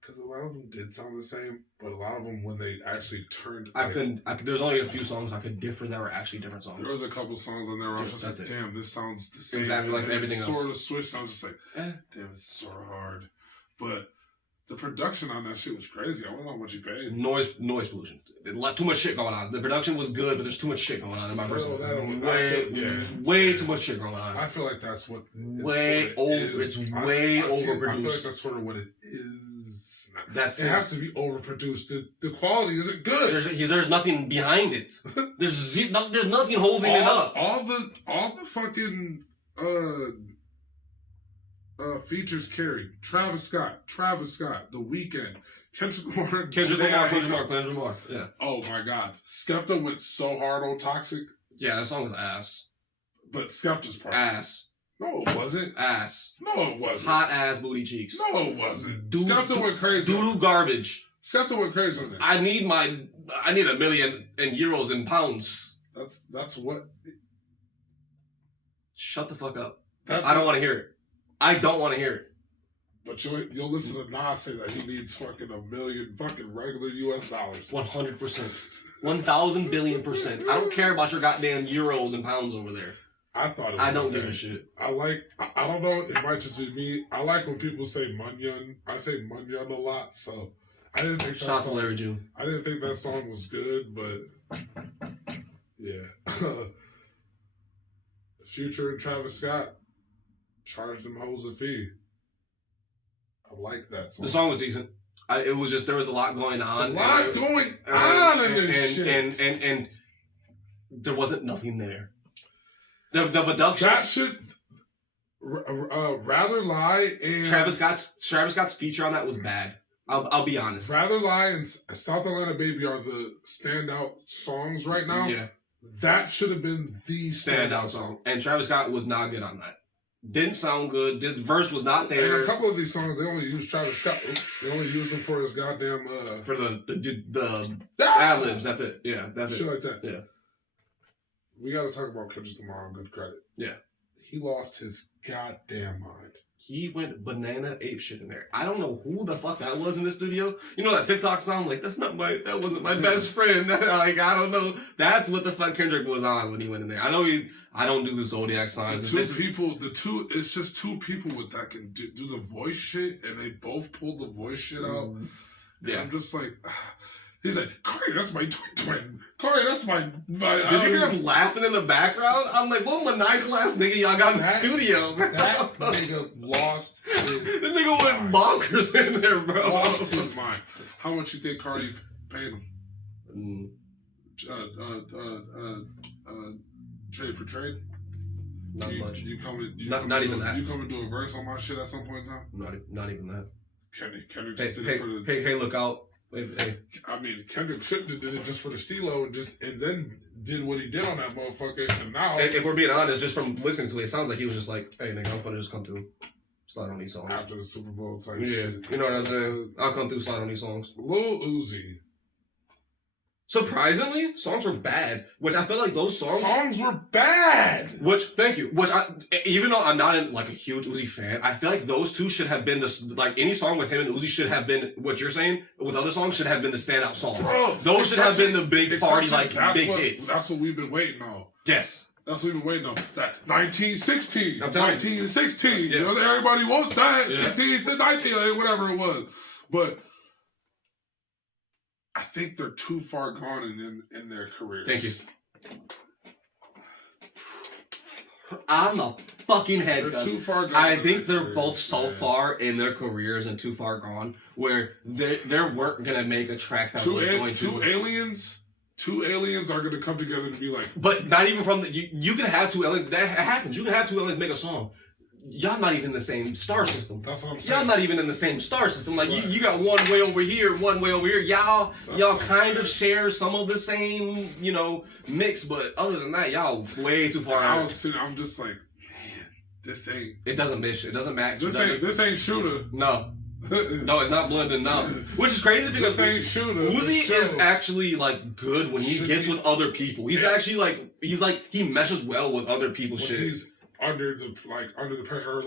because a lot of them did sound the same, but a lot of them when they actually turned. There's only a few songs I could differ that were actually different songs. There was a couple songs on there where I was just like, damn, this sounds the same. Exactly like everything else. Sort of switched. I was just like, damn, it's sort of hard. But the production on that shit was crazy. I don't know how much you paid. Noise pollution. Too much shit going on. The production was good, but there's too much shit going on in my personal opinion. Way too much shit going on. I feel like that's what it's way overproduced. I feel like that's sort of what it is. It has to be overproduced. The quality isn't good. There's nothing behind it. There's nothing holding it up. All the fucking features carried. Travis Scott, The Weeknd, Kendrick Lamar. Yeah. Oh my God, Skepta went so hard on Toxic. Yeah, that song was ass. But Skepta's part. Ass. No, it wasn't. Ass. No, it wasn't. Hot ass booty cheeks. No, it wasn't. Skepta went crazy. Doodoo garbage. Skepta went crazy on that. I need $1 million in euros and pounds. That's what. Shut the fuck up. I don't want to hear it. I don't want to hear it. But you'll listen to Nas say that he needs fucking $1 million fucking regular US dollars. 100%. 1,000 billion%. I don't care about your goddamn euros and pounds over there. I thought it was I don't give a shit. I don't know, it might just be me. I like when people say Munyon. I say Munyon a lot, so I didn't think that song. Larry June. I didn't think that song was good, but yeah. Future and Travis Scott charged them hoes a fee. I like that song. The song was decent. It was just, there was a lot going on. There's a lot going on in this shit. And there wasn't nothing there. The production. That should Rather Lie and Travis Scott's feature on that was bad. I'll be honest. Rather Lie and South Atlanta Baby are the standout songs right now. Yeah. That should have been the standout song. And Travis Scott was not good on that. Didn't sound good. The verse was not there. And a couple of these songs, they only use Travis Scott. They only use him for his goddamn for the ad-libs. That's it. Yeah, that's shit it. Like that. Yeah. We got to talk about Kendrick Lamar on good credit. Yeah. He lost his goddamn mind. He went banana ape shit in there. I don't know who the fuck that was in the studio. You know that TikTok song? Like, that wasn't my best friend. Like, I don't know. That's what the fuck Kendrick was on when he went in there. I don't do the zodiac signs. It's just two people that can do the voice shit, and they both pulled the voice shit out. Yeah. I'm just like, he's like, Corey, that's my twin. Corey, that's my Did you hear him laughing in the background? I'm like, what maniacal ass nigga y'all got in the studio, bro? That nigga lost his The nigga went bonkers in there, bro. Lost his mind. How much you think Cardi paid him? Trade for trade? Not much. Not even that. You come and do a verse on my shit at some point in time? Not even that. Kendrick just did it for the... Hey, look out. Hey. I mean, Kendrick did it just for the stilo and then did what he did on that motherfucker. And now... If we're being honest, just from listening to it, it sounds like he was just like, hey, nigga, I'm finna just come through. slide on these songs. After the Super Bowl type Yeah, shit. you know what I'm saying? I'll come through, slide on these songs. Lil Uzi. Surprisingly, songs were bad, which I feel like those songs were bad. Thank you. Even though I'm not like a huge Uzi fan, I feel like those two should have been like any song with him and Uzi should have been what you're saying with other songs should have been the standout song. Bro, those should have been the big party like big hits. That's what we've been waiting on. Yes. That's what we've been waiting on. That 1916. I'm telling you. 1916. Yeah. You know, everybody wants that. Yeah. 16 to 19, whatever it was. But I think they're too far gone in their careers. Thank you. I'm a fucking head. They're too far gone. I think they're both so far in their careers and too far gone where they weren't gonna make a track that was going to. Two aliens are gonna come together to be like. But not even from the. You can have two aliens. That happens. You can have two aliens make a song. Y'all not even in the same star system. That's what I'm saying. Y'all not even in the same star system. Like you got one way over here, one way over here. Y'all kind of share some of the same, mix, but other than that, y'all way too far out. I'm just like, man, this ain't. It doesn't match. This ain't Shooter. No. No, it's not blending. No, which is crazy because this ain't Shooter. Uzi is actually like good when he gets with other people. He's actually he meshes well with other people's shit. He's under the pressure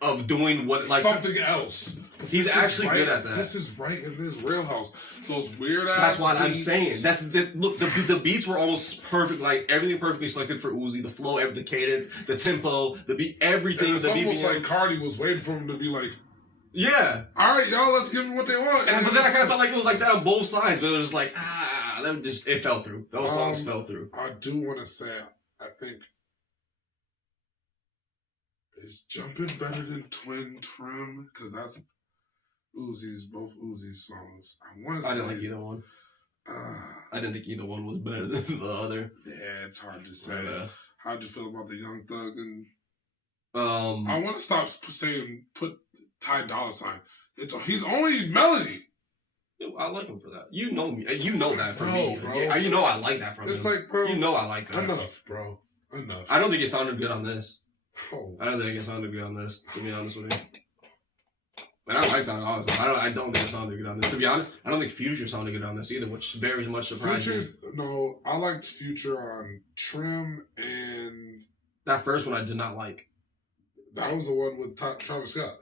of doing something else. He's actually good at that. This is right in this wheelhouse. Those weird ass. That's what beats. I'm saying. Look, the beats were almost perfect. Like everything perfectly selected for Uzi. The flow, the cadence, the tempo, the beat, everything. And it's almost like Cardi was waiting for him to be like. Yeah. All right, y'all. Let's give them what they want. But then I kind of felt like it was like that on both sides. But it was just like it fell through. Those songs fell through. I do want to say, I think. Is Jumpin' better than Twin Trim? Because that's both Uzi's songs. I didn't like either one. I didn't think either one was better than the other. Yeah, it's hard to say. How'd you feel about the Young Thug and? I want to stop saying put Ty Dolla $ign. He's only melody. I like him for that. You know me. You know that from me. Bro. Yeah, you know I like that from him. It's like, bro. You know I like that. Enough, bro. Enough. I don't think it sounded good on this. Oh. I don't think it sounded good on this, to be honest with you. But I like Ty Dolla $ign. I don't think it sounded good on this. To be honest, I don't think Future sounded good on this either, which very much surprised me. No, I liked Future on Trim and... That first one I did not like. That was the one with Travis Scott.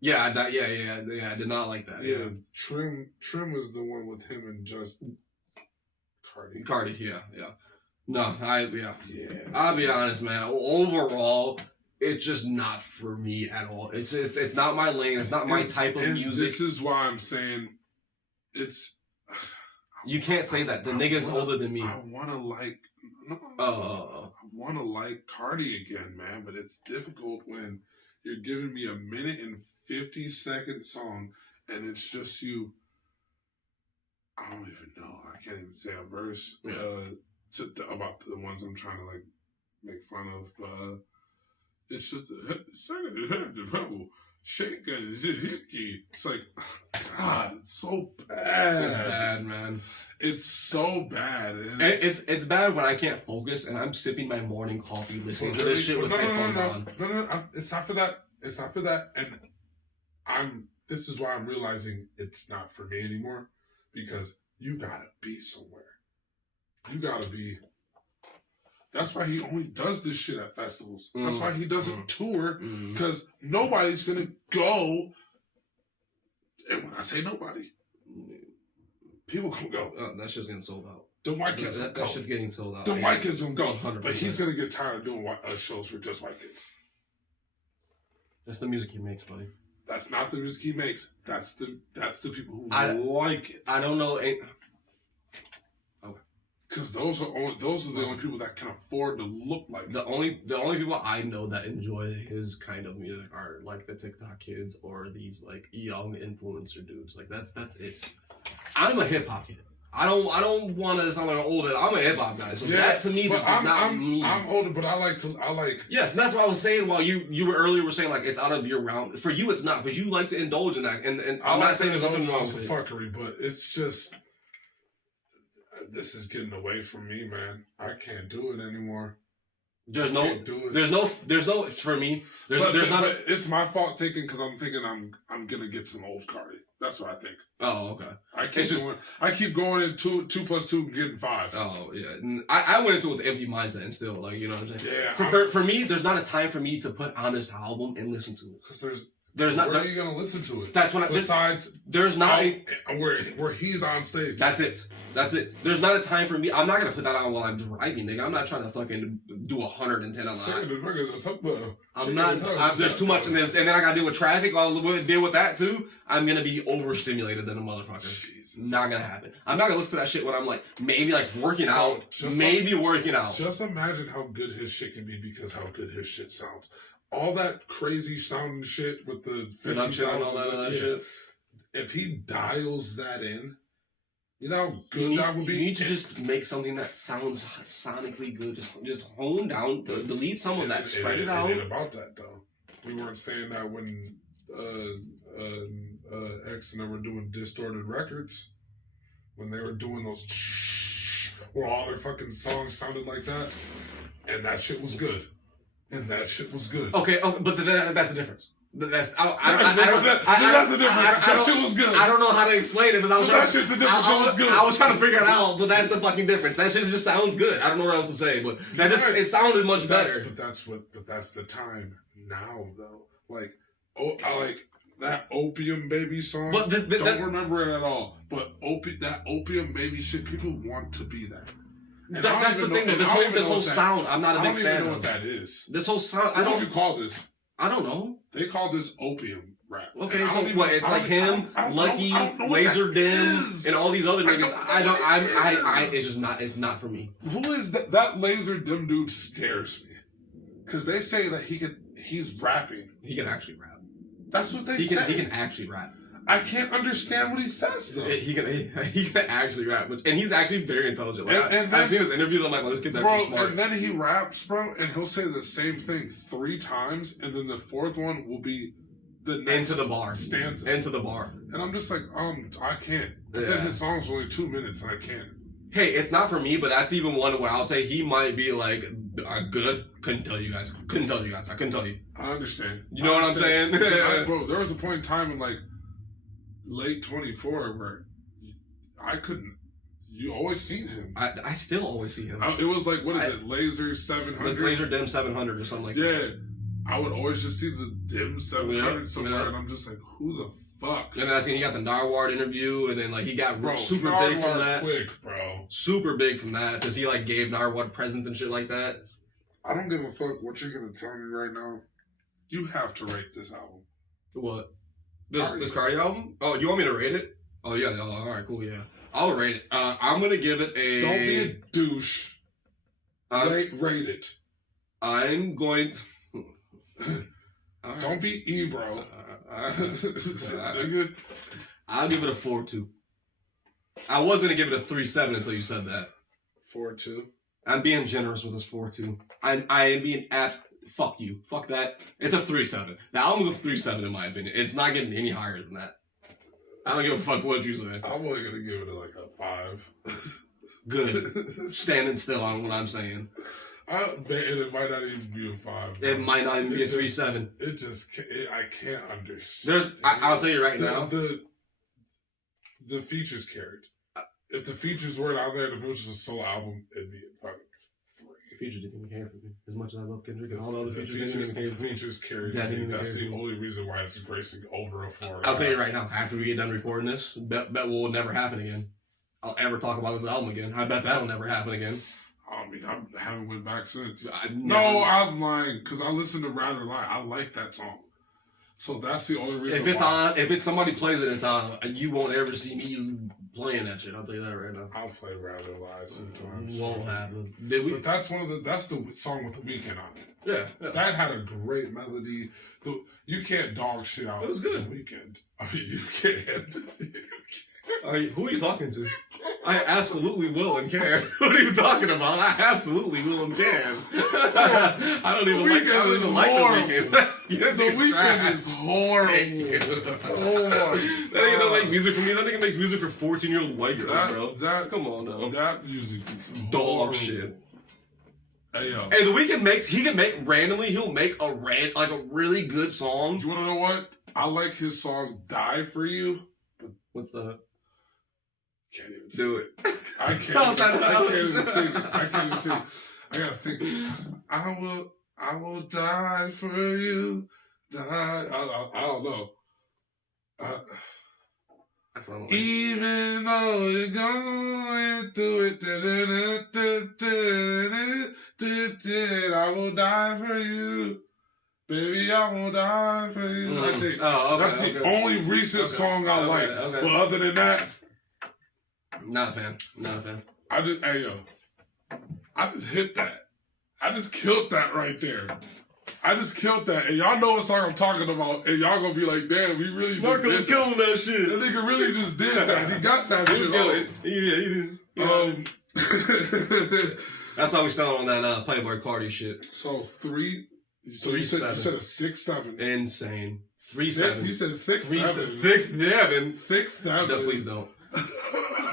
Yeah, I did not like that. Yeah, Trim was the one with him and just Cardi, yeah. No, I'll be honest, man. Overall, it's just not for me at all. It's not my lane. It's not my type of music. This is why I'm saying it's. You can't say that. The nigga's older than me. I want to like. I want to like Cardi again, man. But it's difficult when you're giving me a 1:50 song and it's just you. I don't even know. I can't even say a verse about the ones I'm trying to like make fun of. It's just shaking. It's like, God, it's so bad. It's bad, man. It's so bad. And it's bad when I can't focus and I'm sipping my morning coffee listening to this shit with headphones on. No, it's not for that. It's not for that. And this is why I'm realizing it's not for me anymore. Because you gotta be somewhere. You gotta be. That's why he only does this shit at festivals. That's why he doesn't tour. Because nobody's gonna go. And when I say nobody, people can go. That shit's getting sold out. The white kids don't go. That shit's getting sold out. The white kids don't go. 100%. But he's gonna get tired of doing shows for just white kids. That's the music he makes, buddy. That's not the music he makes. That's the people who like it. I don't know. Okay. Because those are the only people that can afford to look like the only people I know that enjoy his kind of music are like the TikTok kids or these like young influencer dudes. Like that's it. I'm a hip hop kid. I don't want to sound like an older. I'm a hip hop guy. So that to me just is not me. I'm older, but I like. Yes, and that's what I was saying. While you were earlier were saying like it's out of your realm. For you, it's not because you like to indulge in that. And I'm not saying there's nothing wrong with it. Fuckery, but it's just. This is getting away from me, man. I can't do it anymore. There's no for me. There's not. It's my fault thinking because I'm thinking I'm gonna get some old Cardi. That's what I think. Oh, okay. I keep going in 2 + 2 getting 5. Oh yeah, I went into it with an empty mindset and still like you know what I'm saying. Yeah. For me, there's not a time for me to put on this album and listen to it. Because there's not. Where are you gonna listen to it? That's when besides there's not where he's on stage. That's it. There's not a time for me. I'm not gonna put that on while I'm driving, nigga. I'm not trying to fucking do 110 on that. I'm not. There's too much in this, and then I gotta deal with traffic. I'll deal with that too. I'm gonna be overstimulated than a motherfucker. Jesus. Not gonna happen. I'm not gonna listen to that shit when I'm like maybe like working out. Working out. Just imagine how good his shit can be because how good his shit sounds. All that crazy sounding shit with the production and all that shit. If he dials that in, you know how good that would be. You need to just make something that sounds sonically good. Just hone down, delete some of that, spread it out. It ain't about that though. We weren't saying that when X and them were doing distorted records, when they were doing those where all their fucking songs sounded like that, and that shit was good. Okay, but that's the difference. That's the difference. That shit was good. I don't know how to explain it because I was trying to figure it out, but that's the fucking difference. That shit just sounds good. I don't know what else to say, but it sounded much better. But that's the time now though. Like, I like that Opium Baby song. But don't remember it at all. But that Opium Baby shit, people want to be that. That's the thing, though. This whole sound, I'm not a big fan of. I don't even know what that is. This whole sound, what would you call this? I don't know. They call this opium rap. Okay, so what? It's like him, Lucky, Laser Dim, and all these other niggas. It's just not. It's not for me. Who is that? That Laser Dim dude scares me because they say that he's rapping. He can actually rap. That's what they say. He can actually rap. I can't understand what he says though. He can actually rap, and he's actually very intelligent. Like, and I've seen his interviews. I'm like, well, this kid's actually smart. And then he raps, bro, and he'll say the same thing 3 times, and then the 4th one will be the next into the bar stanza. Into the bar. And I'm just like, I can't. But then his song's only 2 minutes, and I can't. Hey, it's not for me, but that's even one where I'll say he might be like good. Couldn't tell you guys. I couldn't tell you. I understand. You know what I'm saying? Bro, there was a point in time in like late 24 where I couldn't. You always seen him. I still always see him. It was like, what is it? Laser 700? It's Laser Dim 700 or something like that. Yeah. I would always just see the Dim 700 somewhere, and I'm just like, who the fuck? And then I seen he got the Narwhal interview, and then like he got super big from that. Quick, bro. Super big from that, because he like gave Narwhal presents and shit like that. I don't give a fuck what you're gonna tell me right now. You have to rate this album. What? This Cardi album? Oh, you want me to rate it? Oh yeah. Oh, all right, cool. Yeah, I'll rate it. I'm gonna give it a. Don't be a douche. Rate it. I'm going. Don't be Ebro. I'll give it a 4.2. I was gonna give it a 3.7 until you said that. 4.2. I'm being generous with this 4.2. I am being fuck you. Fuck that. It's a 3.7. The album's a 3.7 in my opinion. It's not getting any higher than that. I don't give a fuck what you say. I'm only gonna give it like a 5. Good. Standing still on what I'm saying. It might not even be a 5. It might not even be a 3.7. I can't understand. I'll tell you right now. The features carried. If the features weren't out there, and if it was just a solo album, it'd be a fucking 3. The features didn't even care for me. As much as I love Kendrick and all the other features didn't even care for me. The features carried to me. That's the only reason why it's gracing over a 4. I'll tell you right now, after we get done recording this, bet will never happen again. I'll ever talk about this album again. I bet that'll never happen again. I mean, I haven't went back since. No, I'm lying, because I listened to Rather Lie. I like that song. So that's the only reason if it's somebody plays it, it's on. You won't ever see me playing that shit. I'll tell you that right now. I'll play Rather Lie sometimes. Won't happen. But that's the song with The Weeknd on it. Yeah. That had a great melody. You can't dog shit out. It was good. The Weeknd. I mean, you can't. Who are you talking to? I absolutely will and can. What are you talking about? I absolutely will and can. I don't even like The Weeknd. The Weeknd is horrible. Thank you. That nigga don't make music for me. That nigga makes music for 14-year-old white girls, bro. Come on now. That music is dog shit. Hey yo. Hey, The Weeknd he can make randomly. He'll make a really good song. You wanna know what? I like his song "Die for You." What's that? Can't even Do it. I can't even sing. I can't even sing. I gotta think. I will die for you. Die. I don't know. Even though you're going through it, I will die for you. Baby, I will die for you. I think that's the only recent song I like. But other than that, not a fan. I just hit that. I just killed that right there. I just killed that. And y'all know what song I'm talking about. And y'all gonna be like, damn, we really just Marco's killing that shit. That nigga really just did that. He got that shit. Yeah. That's how we started on that Playboy Cardi shit. So you said a 6'7". Insane. 3'7". You said 6'7". 6'7". 6'7". No, please don't.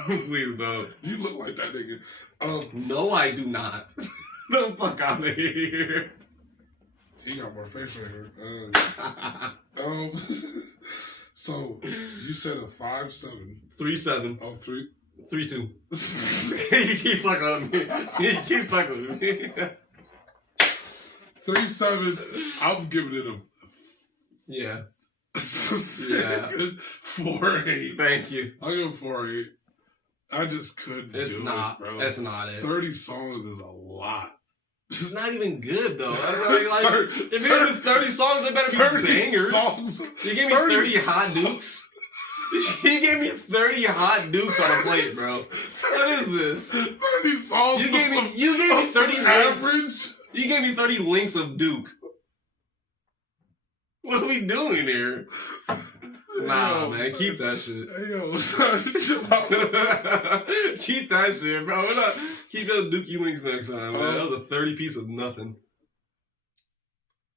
Please don't. You look like that nigga. No, I do not. The fuck out of here. He got more facial hair. So you said a 5'7". 3'7". Oh, 3. 3'2". You keep fucking with me. You keep fucking with me. 3'7". I'm giving it a. Yeah. 4'8". Thank you. I'll give it 4'8". I just couldn't. It's do not. it, bro. It's not it. 30 songs is a lot. It's not even good though. If you do 30 songs, they better be bangers. Songs. You gave me 30 hot dukes. You gave me 30 hot dukes on a plate, bro. What is this? 30 songs. You gave me 30 average. Links. You gave me 30 links of Duke. What are we doing here? Nah, man, keep that shit. Hey, yo, son, keep that shit, bro. Keep those Dookie links next time, man. That was a 30 piece of nothing.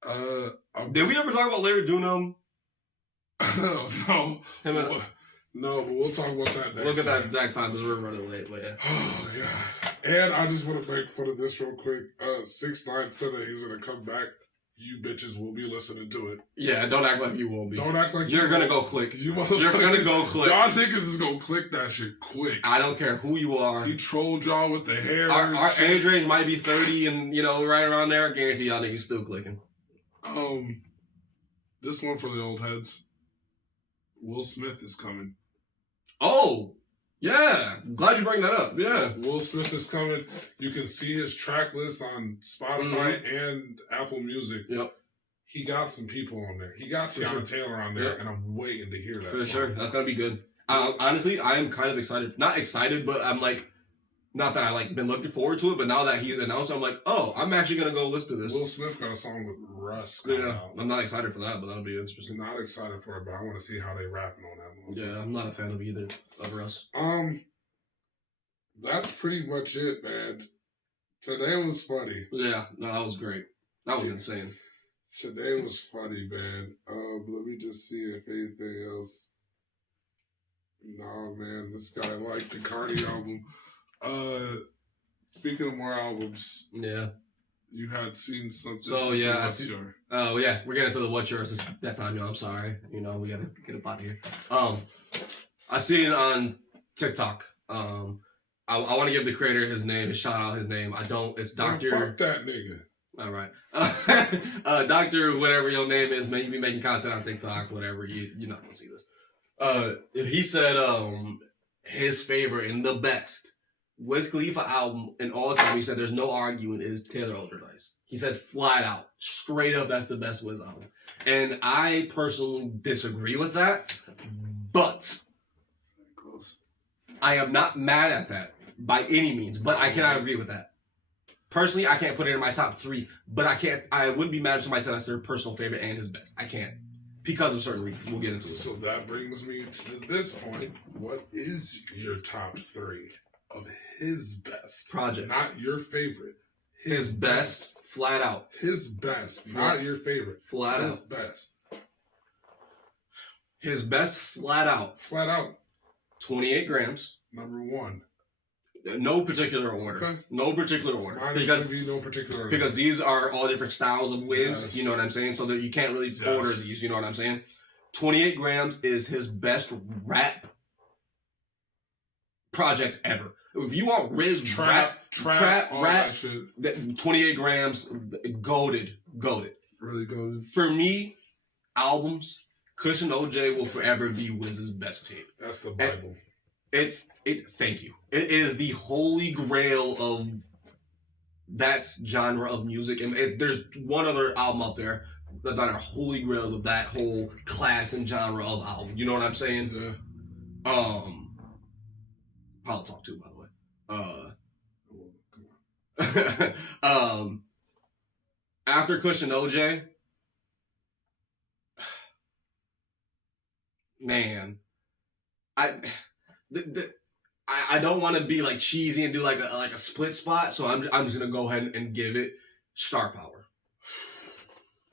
Did we ever talk about Larry Dunham? No. No, but we'll talk about that next. Look at that exact time because we're running late, but yeah. Oh, God. And I just want to make fun of this real quick. 6ix9ine said that he's going to come back. You bitches will be listening to it. Yeah, don't act like you won't be. Don't act like you're gonna go click. You're gonna go click. Y'all niggas is gonna click that shit quick. I don't care who you are. He trolled y'all with the hair. Our age range might be 30 and, right around there. I guarantee y'all niggas still clicking. This one for the old heads. Will Smith is coming. Oh, yeah. Glad you bring that up. Yeah. Will Smith is coming. You can see his track list on Spotify and Apple Music. Yep. He got some people on there. He got Tiana Taylor on there, and I'm waiting to hear that. For sure. That's going to be good. Honestly, I am kind of excited. Not excited, but I'm like, not that I been looking forward to it, but now that he's announced, I'm like, oh, I'm actually going to go listen to this. Will Smith got a song with Russ. Yeah. I'm not excited for that, but that'll be interesting. Not excited for it, but I want to see how they rapping on that one. Yeah, I'm not a fan of either of Russ. That's pretty much it, man. Today was funny. Yeah, no, that was great. That was insane. Today was funny, man. Let me just see if anything else. Nah, man, this guy liked the Cardi album. Speaking of more albums, yeah, you had seen something. So yeah, oh yeah, we're getting to the what's yours. It's that time, y'all. I'm sorry. We gotta get up out of here. I seen it on TikTok. I want to give the creator his name, shout out his name. I don't. It's Dr. Fuck that nigga. All right. Dr. whatever your name is, man. You be making content on TikTok, whatever. You're not going to see this. He said his favorite and the best Wiz Khalifa album in all time. He said there's no arguing is Taylor Ultra Nice. He said flat out, straight up, that's the best Wiz album. And I personally disagree with that, but I am not mad at that by any means, but I cannot agree with that. Personally, I can't put it in my top 3, but I wouldn't be mad if somebody said that's their personal favorite and his best. I can't. Because of certain reasons. We'll get into it. So that brings me to this point. What is your top 3 of his best? Project. Not your favorite. His best, flat out. His best, not your favorite. Flat out. His best. His best, flat out. Flat out. 28 grams. Number 1. No particular order. Okay. No particular order. Mine is going to be no particular order. Because these are all different styles of whiz, Yes. you know what I'm saying? So that you can't really order these, you know what I'm saying? 28 grams is his best rap project ever. If you want Riz trap, rap, 28 grams, goated. Really goated. For me, albums, Kush and OJ will forever be Wiz's best tape. That's the Bible. Thank you. It is the holy grail of that genre of music. And there's one other album out there that are holy grails of that whole class and genre of album. You know what I'm saying? Yeah. Probably Talk 2, by the way. After Kush and OJ, man, I don't want to be like cheesy and do like a split spot, so I'm just gonna go ahead and give it Star Power.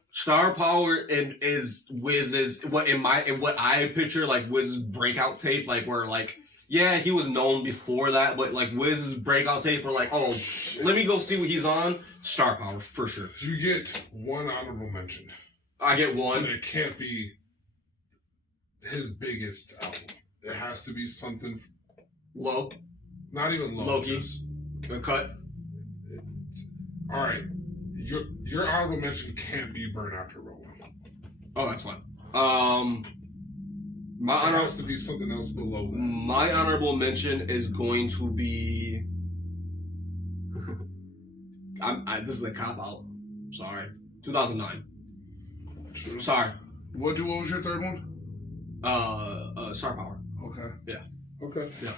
Star Power is Wiz's what I picture like Wiz's breakout tape, like where like. Yeah, he was known before that, but like Wiz's breakout tape were like, oh, let me go see what he's on. Star Power, for sure. You get one honorable mention. I get one. And it can't be his biggest album. It has to be something low. Not even low. Low-key. The cut. All right. Your honorable mention can't be Burn After Rolling. Oh, that's fine. It has to be something else below that. My honorable mention is going to be. This is a cop out. Sorry, 2009. True. Sorry. What was your third one? Star Power. Okay. Yeah. Okay. Yeah.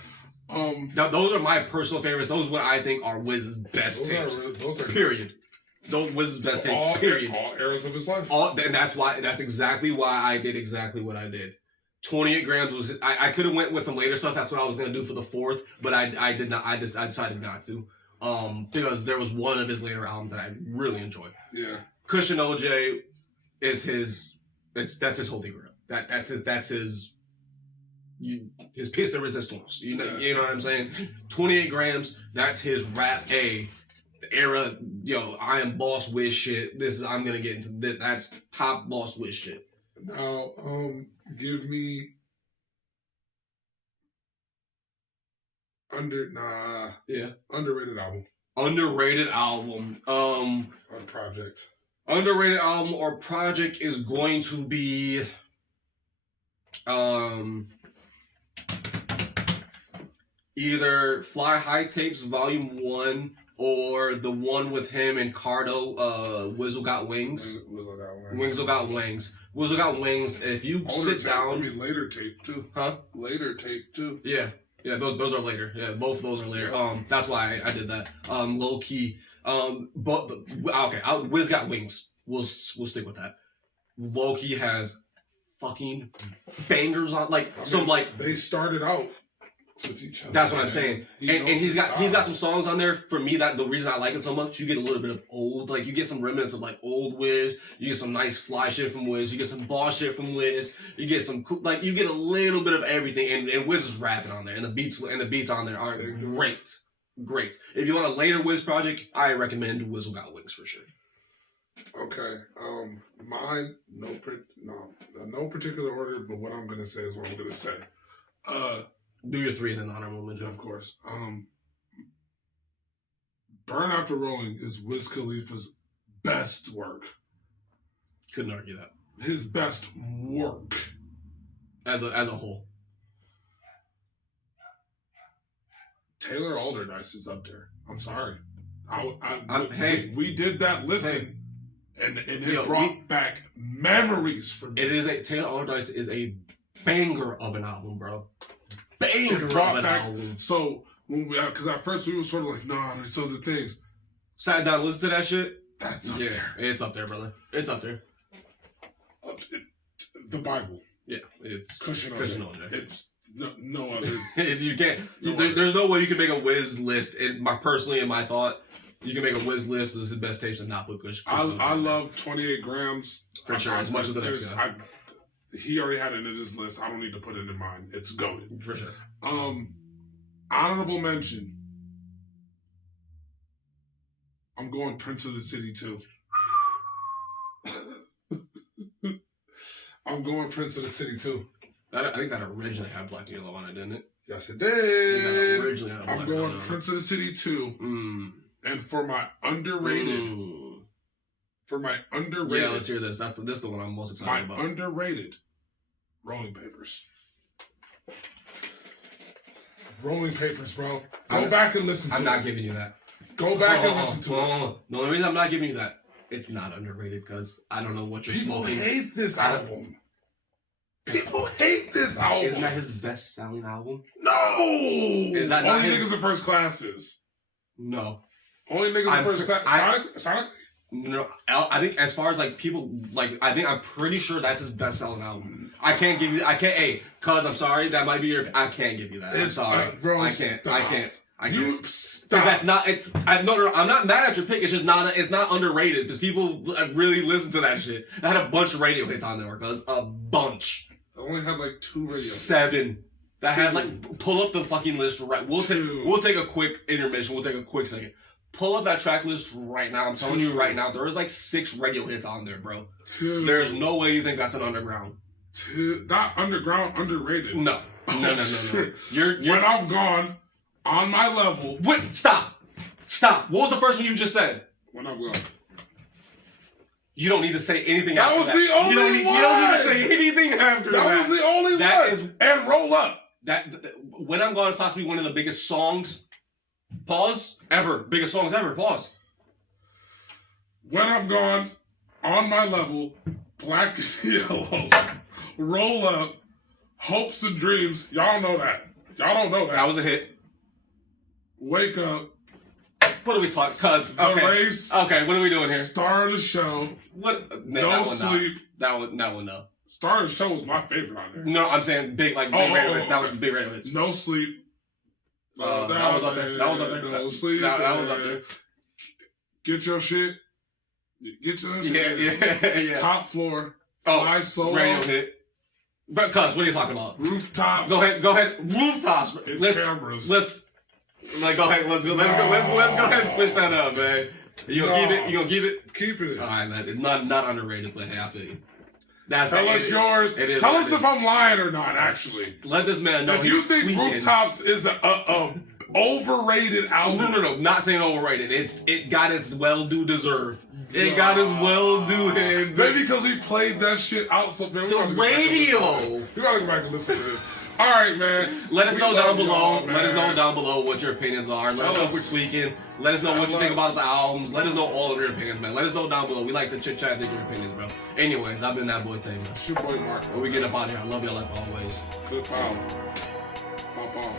Now, those are my personal favorites. Those are what I think are Wiz's best tapes. Those are period. Those Wiz's best tapes. Period. All eras of his life. And that's exactly why I did exactly what I did. 28 grams was I could have went with some later stuff. That's what I was gonna do for the fourth, but I did not. I decided not to, because there was one of his later albums that I really enjoyed. Yeah, Kush and OJ is his. That's his holy grail. That's his piece de resistance. You know what I'm saying. 28 grams. That's his rap the era. I am boss Wiz shit. I'm gonna get into this. That's top boss Wiz shit. Now, give me underrated album. Underrated album. Or project. Underrated album or project is going to be either Fly High Tapes Volume 1 or the one with him and Cardo, Wizzle Got Wings. Wizzle Got Wings. Wizzle Got Wings. If you sit down... later tape, too. Huh? Later tape, too. Yeah. Yeah, those are later. Yeah, both of those are later. That's why I did that. Low key. Wiz Got Wings. We'll stick with that. Low key has fucking bangers on they started out with each other. That's what I'm saying. And he's got some songs on there. For me, that the reason I like it so much, you get a little bit of old, like you get some remnants of like old Wiz, you get some nice fly shit from Wiz, you get some boss shit from Wiz, you get some you get a little bit of everything, and Wiz is rapping on there, and the beats on there are great. If you want a later Wiz project, I recommend Wizzle Got Wings for sure. Okay, mine no particular order, but what I'm gonna say is what I'm gonna say. Do your three and then honorable mention. Of course. Burn After Rolling is Wiz Khalifa's best work. Couldn't argue that. His best work. As a whole. Taylor Alderdice is up there. I'm sorry. We did that listen. And it brought back memories for me. Taylor Alderdice is a banger of an album, bro. Banger of an album. So, because at first we were sort of like, nah, there's other things. Sat down, listen to that shit. That's up there. It's up there, brother. It's up there. The Bible. Yeah, it's Cushion on there. It's no other. You can't. There's no way you can make a Wiz list. In my thought, you can make a Wiz list of his best tapes and not put Kush. I love 28 grams for sure. As much as the next guy. He already had it in his list. I don't need to put it in mine. It's goated. For sure. Honorable mention. I'm going Prince of the City 2. I'm going Prince of the City 2. I think that originally had black and yellow on it, didn't it? Yes, it did. Originally had I'm going Prince of the City 2. And for my underrated... Yeah, let's hear this. This is the one I'm most excited about. My underrated Rolling Papers. Rolling Papers, bro. Go back and listen to it. I'm not giving you that. Go back and listen to it. The only reason I'm not giving you that, it's not underrated because I don't know what you're smoking. People hate this album. People hate this album. Isn't that his best-selling album? No! Is that Only Niggas in First Classes. No. Only Niggas in First Class. Sonic? No, I think as far as like people, like I'm pretty sure that's his best-selling album. I can't give you. Hey, cuz I'm sorry, that might be your. I can't give you that. I'm sorry, bro. I can't. Because that's not. No. I'm not mad at your pick. It's just not. It's not underrated because people really listen to that shit. That had a bunch of radio hits on there, cuz a bunch. I only had like 2 radio hits. 7. That had like pull up the fucking list right. We'll take a quick intermission. We'll take a quick second. Pull up that track list right now. I'm telling you right now, there is like 6 radio hits on there, bro. 2. There's no way you think that's an underground. 2. Not underground, underrated. No. You're When I'm gone, on my level. Wait, stop. What was the first one you just said? When I'm gone. You don't need to say anything that after was that. The only one. You don't need to say anything after that. That was the only one. And Roll Up. When I'm Gone is possibly one of the biggest songs. Pause. Ever. Biggest songs ever. Pause. When I'm Gone, On My Level, Black and Yellow, Roll Up, Hopes and Dreams. Y'all know that. Y'all don't know that. That was a hit. Wake Up. What are we talking? Cuz. Okay. The Race. Okay, what are we doing here? Star of the Show. What? No Sleep. That one, no. Star of the Show was my favorite on there. No, I'm saying big, like big radio hits. That was big radio hits. No Sleep. That was up there. No Sleep. That was up there. Get Your Shit. Yeah. Top Floor. Oh, Fly Solo. Radio hit. But cuz, what are you talking about? Rooftops. Go ahead. Rooftops. Cameras. Go ahead. Let's go ahead and switch that up, man. You gonna keep it? You gonna keep it? Keep it. All right, man. It's not underrated, but hey, I feel you. Tell us yours. Tell us if I'm lying or not, actually. Let this man know. If you think Rooftops is a overrated album. No. Not saying overrated. It got its well-due deserve. It got its well-due head. Maybe because we played that shit out so man. The radio. We gotta go back and listen to this. All right, man. Let us know down below. Let us know down below what your opinions are. Let us know if we're tweaking. Let us know what you think about the albums. Let us know all of your opinions, man. Let us know down below. We like to chit chat and think your opinions, bro. Anyways, I've been that boy Taylor. It's your boy Mark. We get up out of here. I love y'all like always. Good power. Pop on.